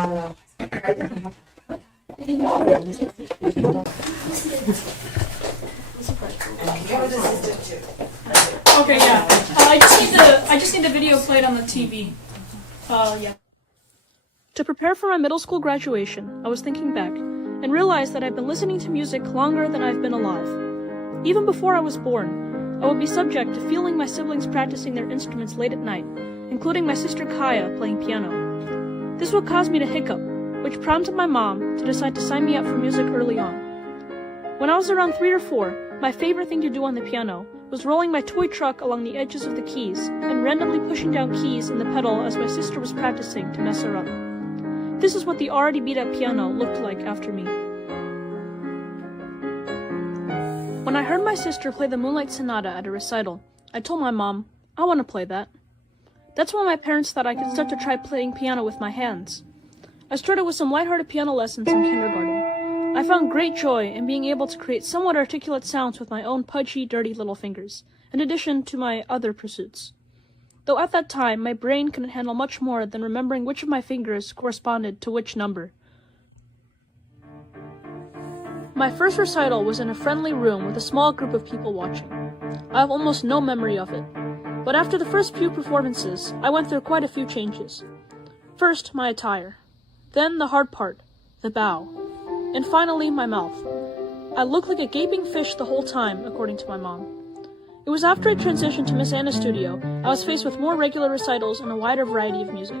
Okay, yeah. I just need the video played on the TV. Yeah. To prepare for my middle school graduation, I was thinking back and realized that I've been listening to music longer than I've been alive. Even before I was born, I would be subject to feeling my siblings practicing their instruments late at night, including my sister Kaya playing piano. This would cause me to hiccup, which prompted my mom to decide to sign me up for music early on. When I was around 3 or 4, my favorite thing to do on the piano was rolling my toy truck along the edges of the keys and randomly pushing down keys in the pedal as my sister was practicing to mess her up. This is what the already beat-up piano looked like after me. When I heard my sister play the Moonlight Sonata at a recital, I told my mom, I want to play that. That's when my parents thought I could start to try playing piano with my hands. I started with some lighthearted piano lessons in kindergarten. I found great joy in being able to create somewhat articulate sounds with my own pudgy, dirty little fingers, in addition to my other pursuits. Though at that time, my brain couldn't handle much more than remembering which of my fingers corresponded to which number. My first recital was in a friendly room with a small group of people watching. I have almost no memory of it, but after the first few performances, I went through quite a few changes. First, my attire. Then the hard part, the bow. And finally, my mouth. I looked like a gaping fish the whole time, according to my mom. It was after I transitioned to Miss Anna's studio, I was faced with more regular recitals and a wider variety of music.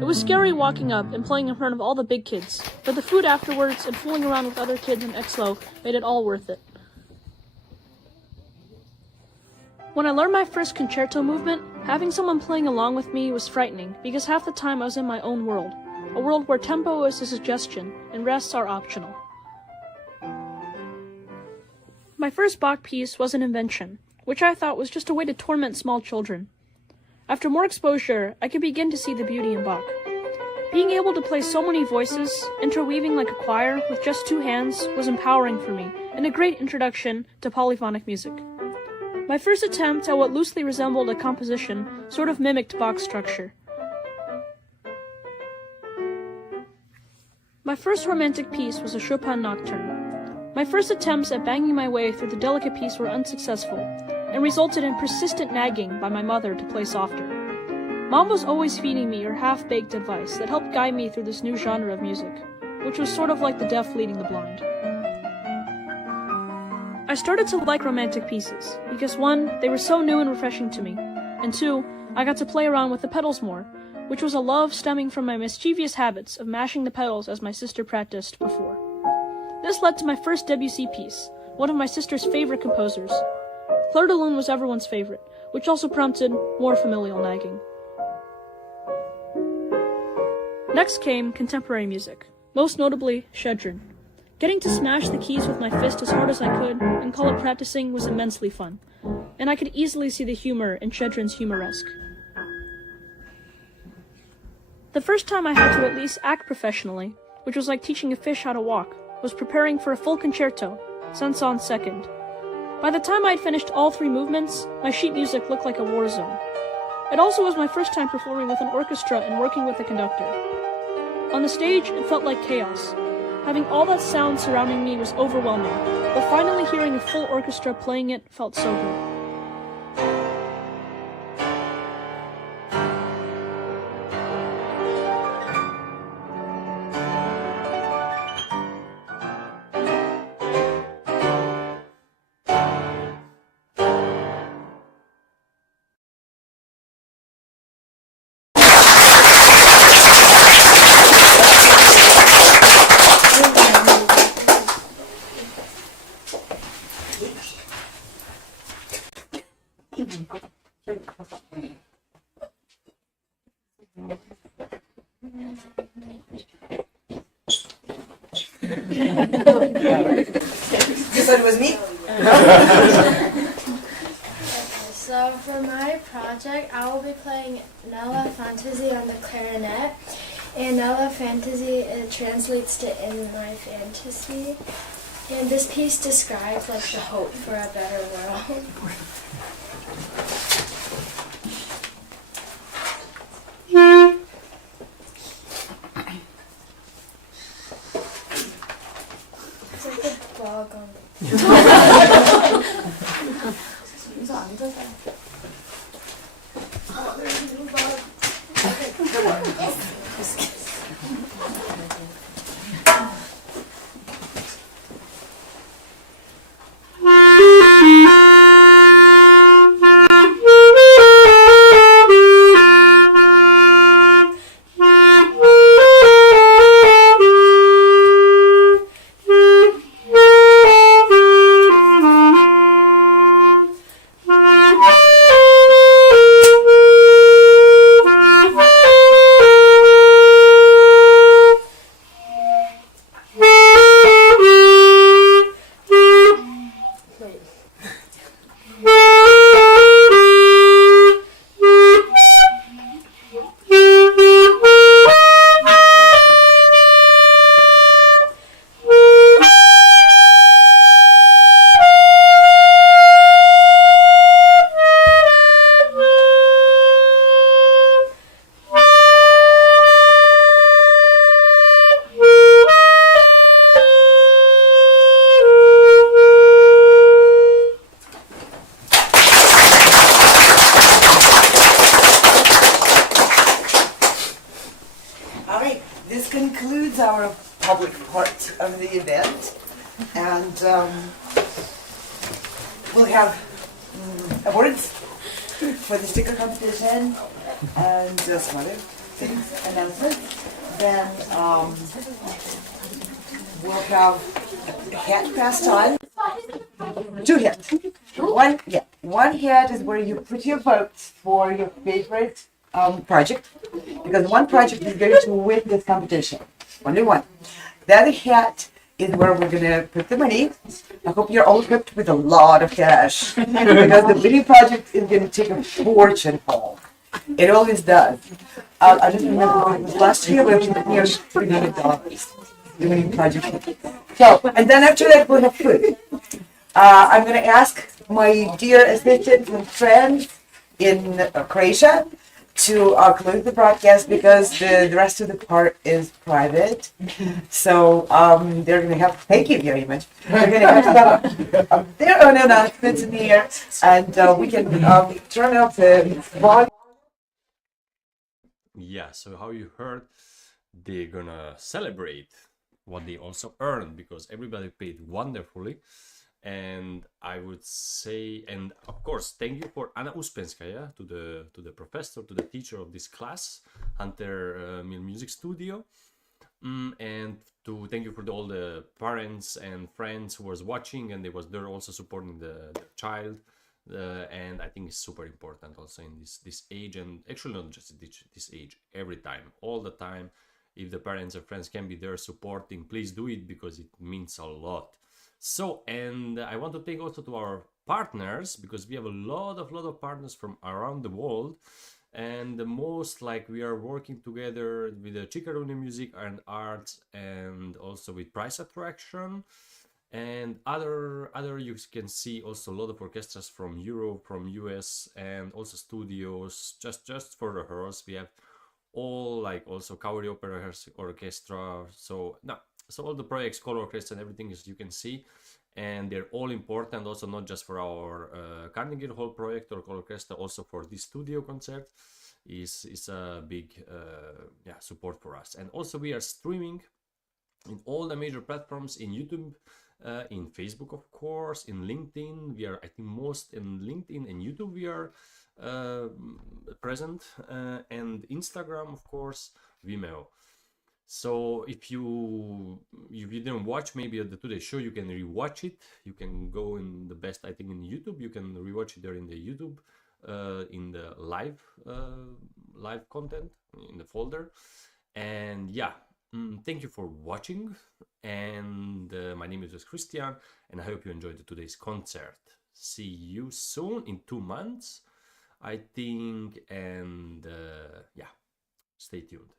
It was scary walking up and playing in front of all the big kids, but the food afterwards and fooling around with other kids in Exlo made it all worth it. When I learned my first concerto movement, having someone playing along with me was frightening because half the time I was in my own world, a world where tempo is a suggestion and rests are optional. My first Bach piece was an invention, which I thought was just a way to torment small children. After more exposure, I could begin to see the beauty in Bach. Being able to play so many voices, interweaving like a choir with just 2 hands, was empowering for me and a great introduction to polyphonic music. My first attempt at what loosely resembled a composition sort of mimicked Bach's structure. My first romantic piece was a Chopin nocturne. My first attempts at banging my way through the delicate piece were unsuccessful, and resulted in persistent nagging by my mother to play softer. Mom was always feeding me her half-baked advice that helped guide me through this new genre of music, which was sort of like the deaf leading the blind. I started to like romantic pieces, because 1, they were so new and refreshing to me, and 2, I got to play around with the pedals more, which was a love stemming from my mischievous habits of mashing the pedals as my sister practiced before. This led to my first Debussy piece, one of my sister's favorite composers. Clair de Lune was everyone's favorite, which also prompted more familial nagging. Next came contemporary music, most notably Schedrin. Getting to smash the keys with my fist as hard as I could and call it practicing was immensely fun, and I could easily see the humor in Schedrin's humoresque. The first time I had to at least act professionally, which was like teaching a fish how to walk, was preparing for a full concerto, Saint-Saëns Second. By the time I had finished all 3 movements, my sheet music looked like a war zone. It also was my first time performing with an orchestra and working with a conductor. On the stage, it felt like chaos. Having all that sound surrounding me was overwhelming, but finally hearing a full orchestra playing it felt so good. You said it was me? So for my project, I will be playing Nella Fantasy on the clarinet. And Nella Fantasy, it translates to In My Fantasy. And this piece describes like the hope for a better world. All right, this concludes our public part of the event, and we'll have awards for the sticker competition and some other things, announcements. Then we'll have a hat passed on. 2 hats. One hat is where you put your votes for your favorite project, because one project is going to win this competition. Only one. The other hat is where we're going to put the money. I hope you're all equipped with a lot of cash, because the winning project is going to take a fortune home. It always does. I just remember when it was last year, we were near $300. The winning project. So, and then after that, we'll have food. I'm going to ask my dear assistants and friends in Croatia to close the broadcast, because the rest of the part is private. So they're going to have, thank you very much, they're going to have some their own announcements in here, and we can turn up the volume. Yeah, so how you heard, they're gonna celebrate what they also earned, because everybody paid wonderfully. And I would say, and of course, thank you for Anna Ouspenskaya, to the professor, to the teacher of this class, Hunter Mill Music Studio, and to thank you for all the parents and friends who was watching, and they're also supporting the child. And I think it's super important also in this age, and actually not just this age, every time, all the time. If the parents or friends can be there supporting, please do it, because it means a lot. So, and I want to thank also to our partners, because we have a lot of partners from around the world, and the most, like, we are working together with the Ciccarone Music and Arts, and also with Price Attraction, and other you can see also a lot of orchestras from Europe, from US, and also studios just for rehearsals. We have all, like, also Kauri Opera Orchestra, so all the projects, color orchestra, and everything, as you can see, and they're all important, also not just for our Carnegie Hall project or color orchestra, also for this studio concert is a big support for us. And also we are streaming in all the major platforms, in YouTube, in Facebook, of course, in LinkedIn. We are, I think, most in LinkedIn and YouTube we are present, and Instagram, of course, Vimeo. So if you didn't watch maybe the today's show, you can rewatch it. You can go in the best, I think, in YouTube. You can rewatch it there in the YouTube, in the live content in the folder. And yeah, thank you for watching. And my name is Christian, and I hope you enjoyed today's concert. See you soon in 2 months, I think. And yeah, stay tuned.